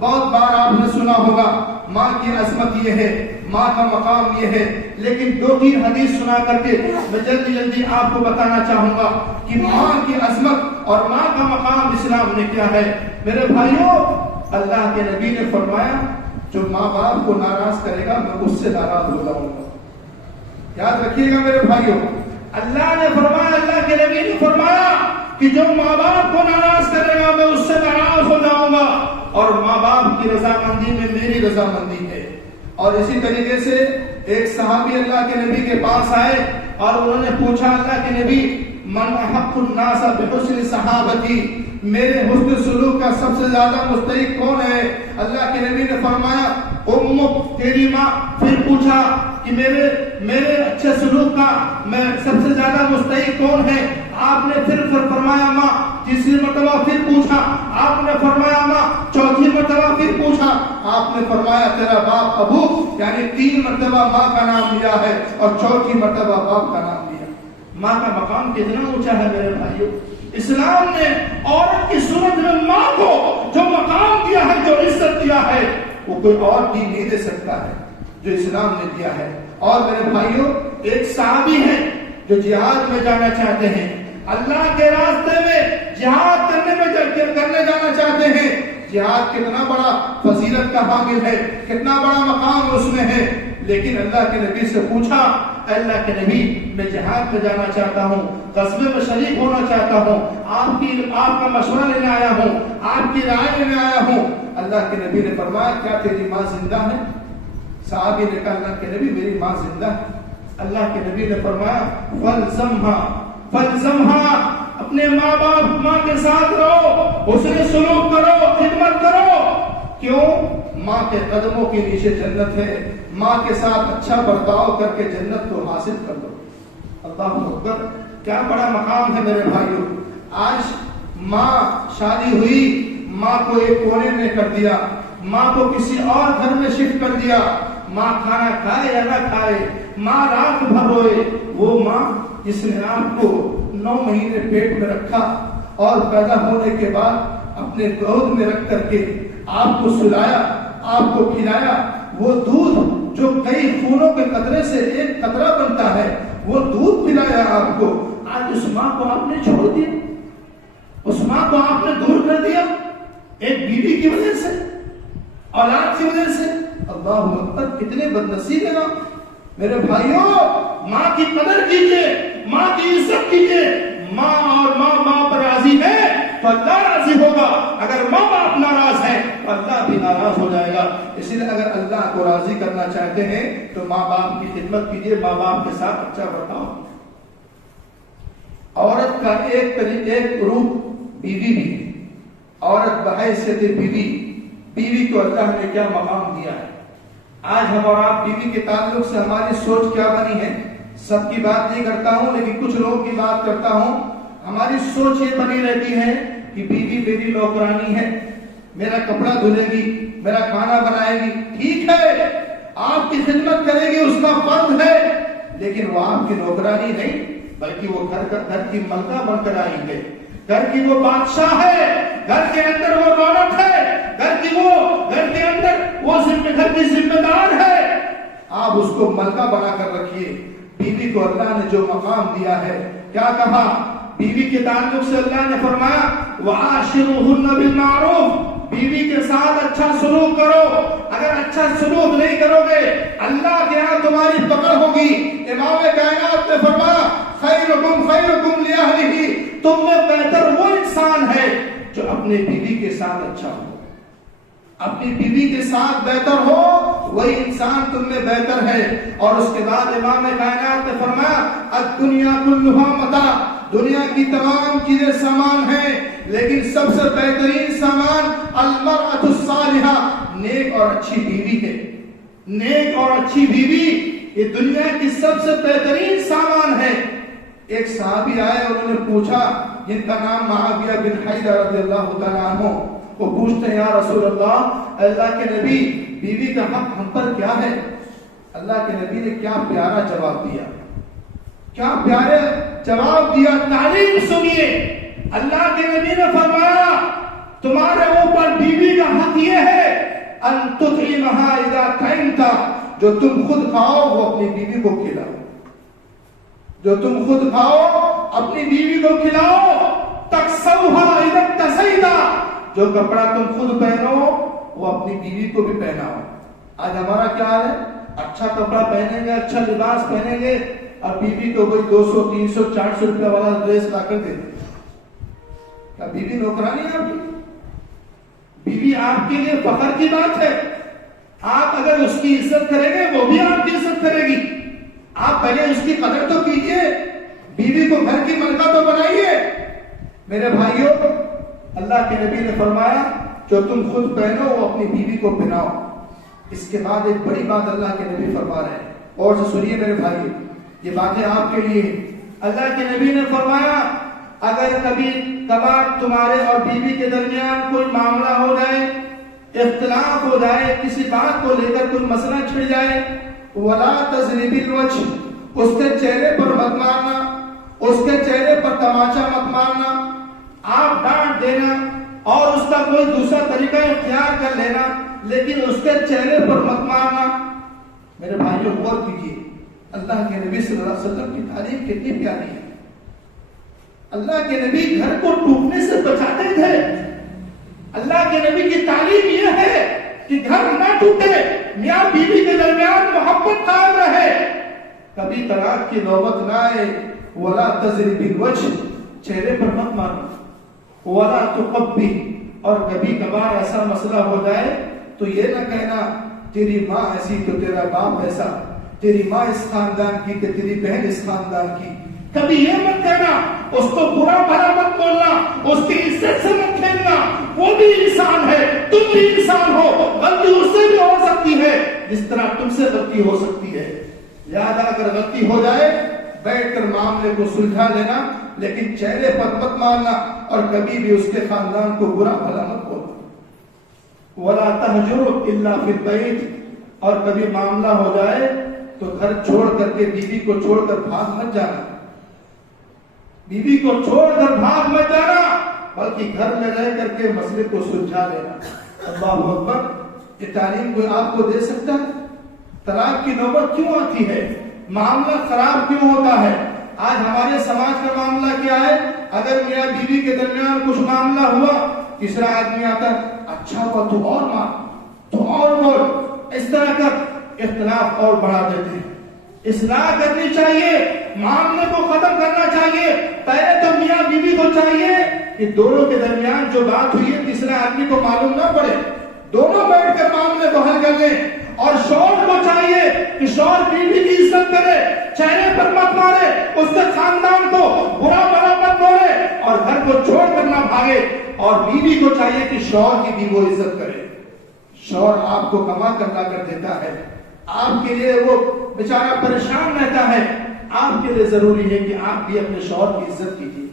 بہت بار آپ نے سنا ہوگا ماں کی عظمت یہ ہے, ماں کا مقام یہ ہے. لیکن 2-3 حدیث سنا کر کے میں جلدی آپ کو بتانا چاہوں گا کہ ماں کی عظمت اور ماں کا مقام اسلام نے کیا ہے. میرے بھائیوں اللہ کے نبی نے فرمایا جو ماں باپ کو ناراض کرے گا میں اس سے ناراض ہو جاؤں گا. یاد رکھیے گا میرے بھائیوں, اللہ نے فرمایا, اللہ کے نبی نے فرمایا کہ جو ماں باپ کو ناراض کرے گا میں اس سے ناراض ہو جاؤں گا, اور ماں باپ کی رضامندی میں میری رضامندی ہے. اور اسی طریقے سے ایک صحابی اللہ کے نبی کے پاس آئے اور انہوں نے پوچھا اللہ کے نبی من احق الناس بحسن صحابتی, میرے حسن سلوک کا سب سے زیادہ مستحق کون ہے؟ اللہ کے نبی نے فرمایا امک, تیری ماں. پھر پوچھا کہ میرے اچھے سلوک کا میں سب سے زیادہ مستحق کون ہے؟ آپ نے پھر فرمایا ماں. تیسری مرتبہ پھر پوچھا, آپ نے فرمایا ماں. چوتھی مرتبہ پھر پوچھا, آپ نے فرمایا تیرا باپ ابو. یعنی 3 مرتبہ ماں کا نام لیا ہے اور چوتھی مرتبہ باپ کا نام لیا. ماں کا مقام کتنا اونچا ہے میرے بھائیوں. اسلام نے عورت کی صورت میں ماں کو جو مقام دیا ہے, جو عزت دیا ہے, وہ کوئی اور بھی نہیں دے سکتا ہے جو اسلام نے دیا ہے. اور میرے بھائیوں ایک صحابی ہیں جو جہاد میں جانا چاہتے ہیں, اللہ کے راستے میں جہاد کرنے جانا چاہتے ہیں. جہاد کتنا بڑا فضیلت کا حامل ہے, کتنا بڑا مقام اس میں ہے. لیکن اللہ کے نبی سے پوچھا اللہ کے نبی میں جہاد میں جانا چاہتا ہوں, غزوے میں شریک ہونا چاہتا ہوں, آپ کا مشورہ لینے آیا ہوں, آپ کی رائے لینے آیا ہوں. اللہ کے نبی نے فرمایا کیا تیری ماں زندہ ہے؟ صحابی نے کہا اللہ کے نبی میری ماں زندہ ہے. اللہ کے نبی نے فرمایا فلزمها اپنے ماں باپ ماں کے ساتھ رہو, حسن سلوک کرو, خدمت کرو. کیوں؟ ماں کے قدموں کے نیچے جنت ہے. ماں کے ساتھ اچھا برتاؤ کر کے جنت کو حاصل کر لو. اللہ اکبر, کیا بڑا مقام ہے میرے بھائیوں. آج ماں شادی ہوئی, ماں کو ایک کونے میں کر دیا, ماں کو کسی اور گھر میں شفٹ کر دیا. ماں کھانا کھائے یا نہ کھائے, ماں رات بھر روئے. وہ ماں جس نے آپ کو 9 مہینے پیٹ میں رکھا اور پیدا ہونے کے بعد اپنے گود میں رکھ کر کے آپ کو سلایا, آپ کو کھلایا, وہ دودھ جو کئی خونوں کے قطرے سے ایک قطرہ بنتا ہے, وہ دودھ پلایا آپ کو. آج اس ماں کو آپ نے چھوڑ دیا, اس ماں کو آپ نے دور کر دیا ایک بیوی کی وجہ سے, اولاد کی وجہ سے. اللہ اکبر, کتنے بدنصیب ہیں نا میرے بھائیوں. ماں کی قدر کیجئے, ماں کی عزت کیجئے. ماں اور ماں باپ راضی ہے تو اللہ راضی ہوگا, اگر ماں باپ ناراض ہے تو اللہ بھی ناراض ہو جائے گا. اس لیے اگر اللہ کو راضی کرنا چاہتے ہیں تو ماں باپ کی خدمت کیجئے, ماں باپ کے ساتھ اچھا برتاؤ. عورت کا ایک روپ بیوی بھی ہے. عورت بحیثیت بیوی کو اللہ نے کیا مقام دیا ہے. آج ہم اور آپ بیوی کے تعلق سے ہماری سوچ کیا بنی ہے, سب کی بات نہیں کرتا ہوں لیکن کچھ لوگوں کی بات کرتا ہوں. ہماری سوچ یہ بنی رہتی ہے کہ بیوی میری نوکرانی ہے, میرا کپڑا دھلے گی, میرا کھانا بنائے گی. ٹھیک ہے, آپ کی خدمت کرے گی, اس کا فرض ہے, لیکن وہ آپ کی نوکرانی نہیں بلکہ وہ گھر کی ملکہ بن کر آئی ہے. گھر کی وہ بادشاہ ہے, گھر کے اندر وہ رونق ہے, گھر کے اندر وہ گھر کی ذمہ دار ہے. آپ اس کو ملکہ بنا کر رکھیے. بیوی کو اللہ نے جو مقام دیا ہے, کیا کہا بیوی کے تعلق سے؟ اللہ نے فرمایا وَعَاشِرُوهُنَّ بِالْمَعْرُوفِ, بیوی کے ساتھ اچھا سلوک کرو. اگر اچھا سلوک نہیں کرو گے اللہ کے یہاں تمہاری پکڑ ہوگی. امام کائنات نے فرمایا خیرکم لأہلہ, تم میں بہتر وہ انسان ہے جو اپنے بیوی کے ساتھ اچھا ہو, اپنی بیوی کے ساتھ بہتر ہو, وہی انسان تم میں بہتر ہے. اور اس کے بعد امام کائنات نے فرمایا الدنیا کلھا متاع, دنیا کی تمام چیزیں سامان ہیں لیکن سب سے بہترین سامان المرأۃ الصالحہ, نیک اور اچھی بیوی ہے. نیک اور اچھی بیوی یہ دنیا کی سب سے بہترین سامان ہے. ایک صحابی آئے اور انہوں نے پوچھا, جن کا نام معاویہ بن حیدر رضی اللہ تعالیٰ عنہ, وہ پوچھتے ہیں یا رسول اللہ, اللہ کے نبی بیوی کا حق ہم پر کیا ہے؟ اللہ کے نبی نے کیا پیارا جواب دیا, کیا پیارے جواب دیا. تعلیم سنیے, اللہ کے نبی نے فرمایا تمہارے اوپر بیوی کا حق یہ ہے ان تطعمها اذا طعمت, جو تم خود کھاؤ وہ اپنی بیوی کو کھلاؤ, جو تم خود کھاؤ اپنی بیوی کو کھلاؤ. تکسوها اذا اکتسیت, جو کپڑا تم خود پہنو وہ اپنی بیوی کو بھی پہناؤ. آج ہمارا کیا حال ہے, اچھا کپڑا پہنیں گے, اچھا لباس پہنیں گے اور بیوی کو کوئی 200 300 400 روپے والا ڈریس لا کر دے دیں. کیا بیوی نوکرانی ہے آپ کی؟ بیوی آپ کے لیے فخر کی بات ہے. آپ اگر اس کی عزت کریں گے وہ بھی آپ کی عزت کرے گی. آپ پہلے اس کی قدر تو کیجئے, بیوی کو گھر کی ملکہ تو بنائیے. میرے بھائیوں, اللہ کے نبی نے فرمایا جو تم خود پہنو وہ اپنی بیوی کو پہناؤ. اس کے بعد ایک بڑی بات اللہ کے نبی فرما رہے ہیں, اور سے سنیے میرے بھائی, یہ باتیں آپ کے لیے. اللہ کے نبی نے فرمایا اگر کبھی کبھار تمہارے اور بیوی کے درمیان کوئی معاملہ ہو جائے, اختلاف ہو جائے, کسی بات کو لے کر کوئی مسئلہ چھڑ جائے, ولا تضرب الوجه, اس کے چہرے پر مت مارنا, اس کے چہرے پر تماچا مت مارنا. آپ ڈانٹ دینا اور اس کا کوئی دوسرا طریقہ اختیار کر لینا, لیکن اس کے چہرے پر مت مارنا. میرے بھائیوں غور کیجیے, اللہ کے نبی صلی اللہ علیہ وسلم کی تعلیم کتنی پیاری ہے. اللہ کے نبی گھر کو ٹوٹنے سے بچاتے تھے. اللہ کے نبی کی تعلیم یہ ہے کہ گھر نہ ٹوٹے, میاں بیوی کے درمیان محبت قائم رہے, کبھی طلاق کی نوبت نہ آئے. ولا تضرب الوجه, چہرے پر مت مارنا. ولا تقبل, اور کبھی کبھار ایسا مسئلہ ہو جائے تو یہ نہ کہنا تیری ماں ایسی تو تیرا باپ ایسا، تیری ماں اس خاندان کی تو تیری بہن اس خاندان کی. کبھی یہ مت کہنا، اس کو برا بھلا مت بولنا، اس کی عزت سے مت کھیلنا. وہ بھی انسان ہے، تم بھی انسان ہو، غلطی اس سے بھی ہو سکتی ہے جس طرح تم سے غلطی ہو سکتی ہے. یاد اگر غلطی ہو جائے بیٹھ کر معاملے کو سلجھا لینا، لیکن چہرے پر مت مارنا اور کبھی بھی اس کے خاندان کو برا بھلا مت بولنا. وَلَا تَهْجُرْ إِلَّا فِي الْبَيْتِ، اور کبھی معاملہ ہو جائے تو گھر چھوڑ کر کے بیوی کو چھوڑ کر بھاگ مت جانا. بیوی کو چھوڑ کر بھاگ مت جانا، بلکہ گھر میں رہ کر کے مسئلے کو سلجھا لینا. اللہ اکبر. یہ تعلیم کوئی آپ کو دے سکتا ہے؟ طلاق کی نوبت کیوں آتی ہے؟ معاملہ خراب کیوں ہوتا ہے؟ آج ہمارے سماج کا معاملہ کیا ہے؟ اگر میاں بیوی کے درمیان کچھ معاملہ ہوا، تیسرا آدمی آتا ہے، اچھا ہوا تو اور مار، تو اور بول، اس طرح کا اختلاف اور بڑھا دیتے ہیں. اصلاح کرنی چاہیے، معاملے کو ختم کرنا چاہیے. پہلے تو میاں بیوی کو چاہیے کہ دونوں کے درمیان جو بات ہوئی ہے تیسرے آدمی کو معلوم نہ پڑے، دونوں بیٹھ کر معاملے کو حل کر لیں. اور شوہر کو چاہیے کہ شوہر بیوی کی عزت کرے، چہرے پر مت مارے، اس کے خاندان کو برا بھلا مت بولے اور گھر کو چھوڑ کر نہ بھاگے. اور بیوی کو چاہیے کہ شوہر کی بھی وہ عزت کرے. شوہر آپ کو کما کر لا کر دیتا ہے، آپ کے لیے وہ بیچارہ پریشان رہتا ہے. آپ کے لیے ضروری ہے کہ آپ بھی اپنے شوہر کی عزت کیجیے.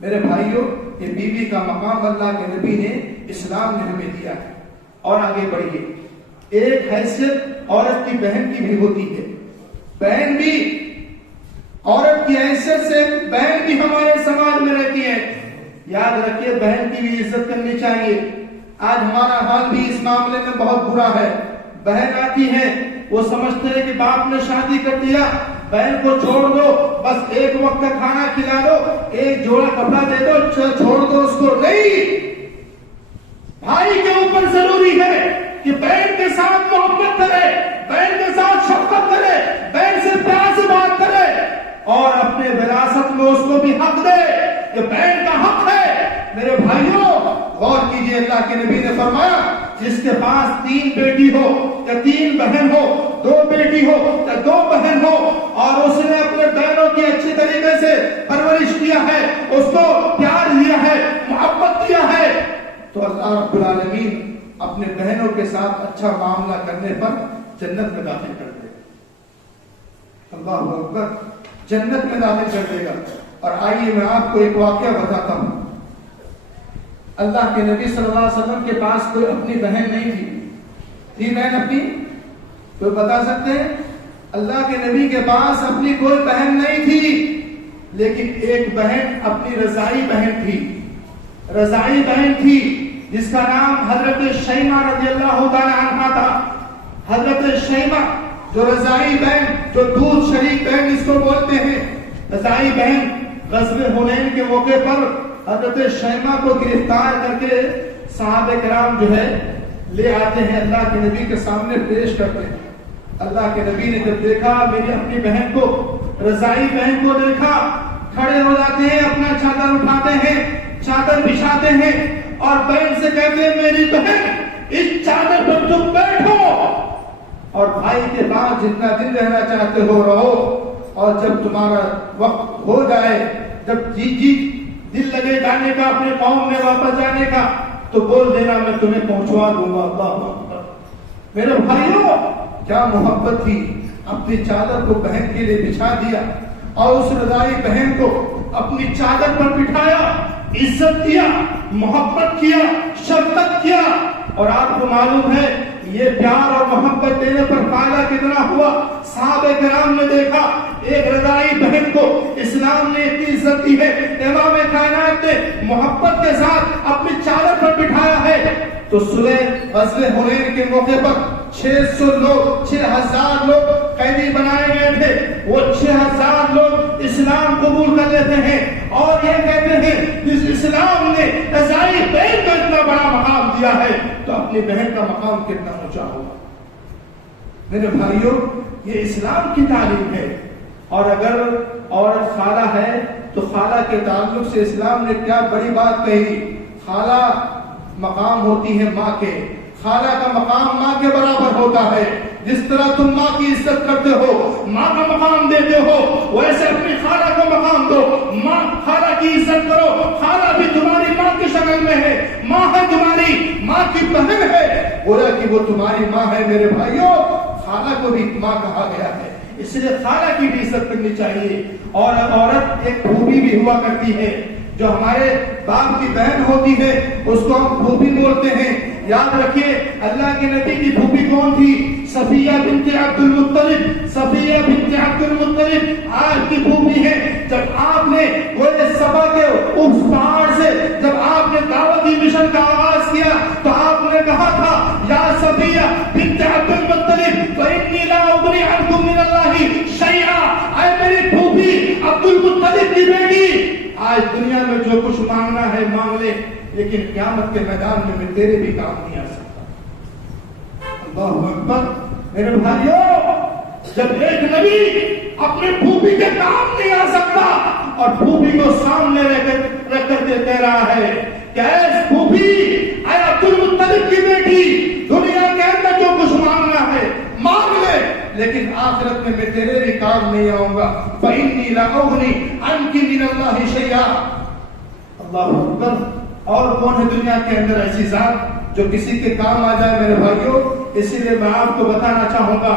میرے بھائیوں، یہ بیوی کا مقام اللہ کے نبی نے، اسلام نے ہمیں دیا ہے. اور آگے بڑھیے. ایک حیثیت عورت کی بہن کی بھی ہوتی ہے. بہن بھی عورت کی حیثیت سے بہن بھی ہمارے سماج میں رہتی ہے. یاد رکھیے بہن کی بھی عزت کرنی چاہیے. آج ہمارا حال بھی اس معاملے میں بہت برا ہے. بہن آتی ہے، وہ سمجھتے ہیں کہ باپ نے شادی کر دیا، بہن کو چھوڑ دو، بس ایک وقت کا کھانا کھلا دو، ایک جوڑا کپڑا دے دو، چھوڑ دو اس کو. نہیں، بھائی کے اوپر ضروری ہے کہ بہن کے ساتھ محبت کرے، بہن کے ساتھ شفقت کرے، بہن سے پیار سے بات کرے اور اپنے وراثت میں اس کو بھی حق دے. یہ بہن کا حق ہے. میرے بھائیوں غور کیجئے، اللہ کے نبی نے فرمایا جس کے پاس 3 بیٹی ہو یا 3 بہن ہو، 2 بیٹی ہو یا 2 بہن ہو، اور اس نے اپنے بہنوں کی اچھی طریقے سے پرورش کیا ہے، اس کو پیار دیا ہے، محبت کیا ہے، تو اللہ رب العالمین اپنے بہنوں کے ساتھ اچھا معاملہ کرنے پر جنت میں داخل کر دے گا. اللہ اکبر. جنت میں داخل کر دے گا. اور آئیے میں آپ کو ایک واقعہ بتاتا ہوں. اللہ کے نبی صلی اللہ علیہ وسلم کے پاس کوئی اپنی بہن نہیں تھی بہن اپنی؟ کوئی بتا سکتے ہیں؟ اللہ کے نبی کے پاس اپنی کوئی بہن نہیں تھی، لیکن ایک بہن اپنی رضائی بہن تھی. رضائی بہن تھی جس کا نام حضرت شیمہ رضی اللہ تعالی عنہا تھا. حضرت شیمہ جو رضائی بہن، جو دودھ شریک بہن اس کو بولتے ہیں، رضائی بہن غزوہ حنین کے موقع پر حضرت شیمہ کو گرفتار کر کے صحابہ کرام جو ہے لے آتے ہیں، اللہ کے نبی کے سامنے پیش کرتے ہیں. اللہ کے نبی نے جب دیکھا میری اپنی بہن کو، رضائی بہن کو دیکھا، کھڑے ہو جاتے ہیں، اپنا چادر اٹھاتے ہیں، چادر بچھاتے ہیں اور بہن سے کہتے ہیں میری بہن اس چادر پر تم بیٹھو اور بھائی کے بعد جتنا دن رہنا چاہتے ہو رہو، اور جب تمہارا وقت ہو جائے، جب جی دل لگے جانے کا، اپنے قوم میں واپس جانے کا، تو بول دینا میں تمہیں پہنچوا دوں گا. اللہ اکبر. میرے بھائیوں کیا محبت تھی. اپنی چادر کو بہن کے لیے بچھا دیا اور اس رضائی بہن کو اپنی چادر پر بٹھایا، عزت دیا، محبت کیا، شفقت کیا. اور آپ کو معلوم ہے یہ پیار اور محبت دینے پر فائدہ کتنا ہوا. صحابہ کرام نے دیکھا ایک رضائی بہن کو اسلام نے اتنی عزت دی ہے، امام کائنات نے محبت کے ساتھ اپنی چادر پر بٹھایا ہے. تو صلح غزوہ حنین کے موقع پر 600 لوگ، 6000 لوگ قیدی بنائے گئے تھے. وہ 6000 لوگ اسلام قبول کر لیتے ہیں اور یہ کہتے ہیں جس اسلام نے رضائی بہن کو اتنا بڑا مقام دیا ہے تو اپنی بہن کا مقام کتنا اونچا ہوگا. میرے بھائیوں یہ اسلام کی تعلیم ہے. اور اگر عورت خالہ ہے تو خالہ کے تعلق سے اسلام نے کیا بڑی بات کہی. خالہ مقام ہوتی ہے ماں کے، خالہ کا مقام ماں کے برابر ہوتا ہے. جس طرح تم ماں کی عزت کرتے ہو, ماں کا مقام دیتے ہو, ویسے اپنی خالہ کو مقام دو. ماں خالہ کی عزت کرو. خالہ بھی تمہاری ماں کی شکل میں ہے, ماں ہے تمہاری, ماں کی بہن ہے, گویا کہ وہ تمہاری ماں ہے. میرے بھائیوں, خالہ کو بھی ماں کہا گیا ہے, اس لیے خالہ کی بھی عزت کرنی چاہیے. اور عورت ایک پھوپھی بھی ہوا کرتی ہے, جو ہمارے باپ کی بہن ہوتی ہے اس کو ہم پھوپھی بولتے ہیں. یاد رکھیے, اللہ کے نبی کی پھوپھی کون تھی؟ صفیہ بنت عبد المطلب. صفیہ بنت عبد المطلب آج کی پھوپھی ہے. جب آپ نے گوئے صفا کے اس پہاڑ سے جب آپ نے دعوتی مشن کا آغاز کیا تو آپ نے کہا تھا, یا صفیہ بنت عبد المطلب فإنی لا اغنی عنکم من اللہ شیئا. اے میری پھوپھی عبد المطلب کی بیٹی, آج دنیا میں جو کچھ مانگنا ہے مانگ لے, لیکن قیامت کے میدان میں تیرے بھی کام نہیں آ سکتا. اللہ اکبر. میرے بھائیوں, جب ایک نبی اپنے پھوپھی کے کام نہیں آ سکتا اور پھوپھی کو سامنے رکھ کر کہہ رہا ہے کہ اے پھوپھی, اے عبد المطلب کی بیٹی, دنیا کے اندر جو کچھ مانگنا ہے مانگ لے, لیکن آخرت میں تیرے بھی کام نہیں آؤں گا. فإنی لا اغنی عنک من اللہ شیئا. اللہ اکبر. اور کون ہے دنیا کے اندر ایسی ذات جو کسی کے کام آ جائے؟ میرے بھائیوں, اسی لیے میں آپ کو بتانا چاہوں گا,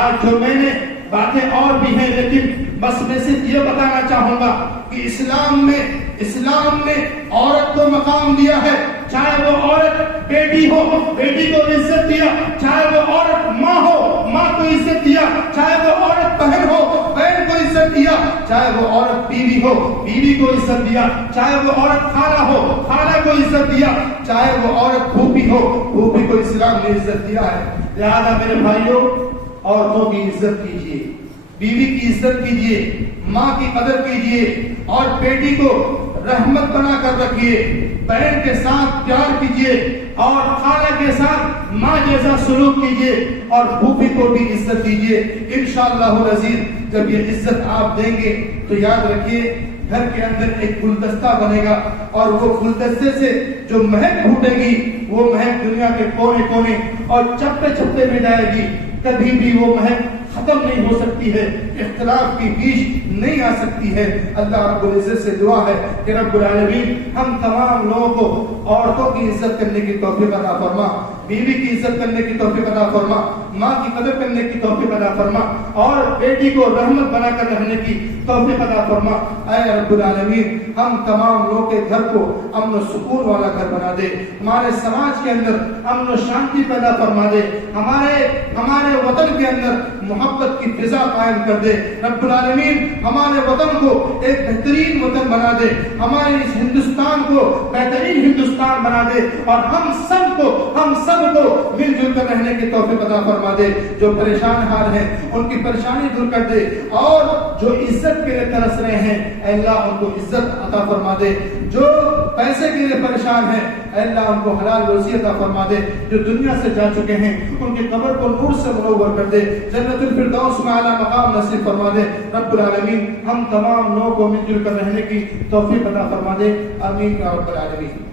آج جو میں نے باتیں اور بھی ہیں, لیکن بس میں صرف یہ بتانا چاہوں گا کہ اسلام نے عورت کو مقام دیا ہے. چاہے وہ عورت بیٹی ہو, بیٹی کو عزت دیا. چاہے وہ عورت ماں ہو, ماں کو عزت دیا. چاہے وہ عورت بہن ہو, بہن کو عزت دیا. چاہے وہ عورت بیوی ہو, بیوی کو عزت دیا. چاہے وہ عورت خالہ ہو, خالہ کو عزت دیا. چاہے وہ عورت پھوپھی ہو, پھوپھی کو اسلام نے عزت دیا ہے. لہذا میرے بھائیوں, عورتوں کی عزت کیجیے, بیوی کی عزت کیجیے, ماں کی قدر کیجیے, اور بیٹی کو رحمت بنا کر رکھیے. بہن کے ساتھ پیار کیجیے اور خالہ کے ساتھ ماں جیسا سلوک کیجیے, اور پھوپھی کو بھی عزت دیجیے. انشاءاللہ العزیز جب یہ عزت آپ دیں گے تو یاد رکھیے, گھر کے اندر ایک گلدستہ بنے گا, اور وہ گلدستے سے جو مہک پھوٹے گی وہ مہک دنیا کے کونے کونے اور چپے چپے میں جائے گی. کبھی بھی وہ مہک ختم نہیں ہو سکتی ہے, اختلاف کی بیچ نہیں آ سکتی ہے. اللہ رب العزت سے دعا ہے کہ رب العالمین ہم تمام لوگوں کو عورتوں کی عزت کرنے کی توفیق عطا فرما, بیوی کی عزت کرنے کی توفیق عطا فرما, ماں کی قدر کرنے کی توفیق عطا فرما, اور بیٹی کو رحمت بنا کر رہنے کی توفیق عطا فرما. اے رب العالمین ہم تمام لوگوں کے گھر کو امن و سکون والا گھر بنا دے, ہمارے سماج کے اندر امن و شانتی پیدا فرما دے, ہمارے وطن کے اندر محبت کی فضا قائم کر دے. رب العالمین ہمارے وطن کو ایک بہترین وطن بنا دے, ہمارے اس ہندوستان کو بہترین ہندوستان بنا دے, اور ہم سب کو مل جل کر رہنے کی توفیق عطا فرما دے. جو پریشان حال ہیں ان کی پریشانی دور کر دے, اور جو عزت کے لیے ترس رہے ہیں اے اللہ ان کو عزت عطا فرما دے. جو پیسے کے لیے پریشان ہیں اے اللہ ان کو حلال روزی عطا فرما دے. جو دنیا سے جا چکے ہیں ان کی قبر کو نور سے منور کر دے, جنت الفردوس میں اعلیٰ مقام نصیب فرما دے. رب العالمین ہم تمام لوگوں کو مل جل کر رہنے کی توفیق عطا فرما دے. آمین یا رب العالمین.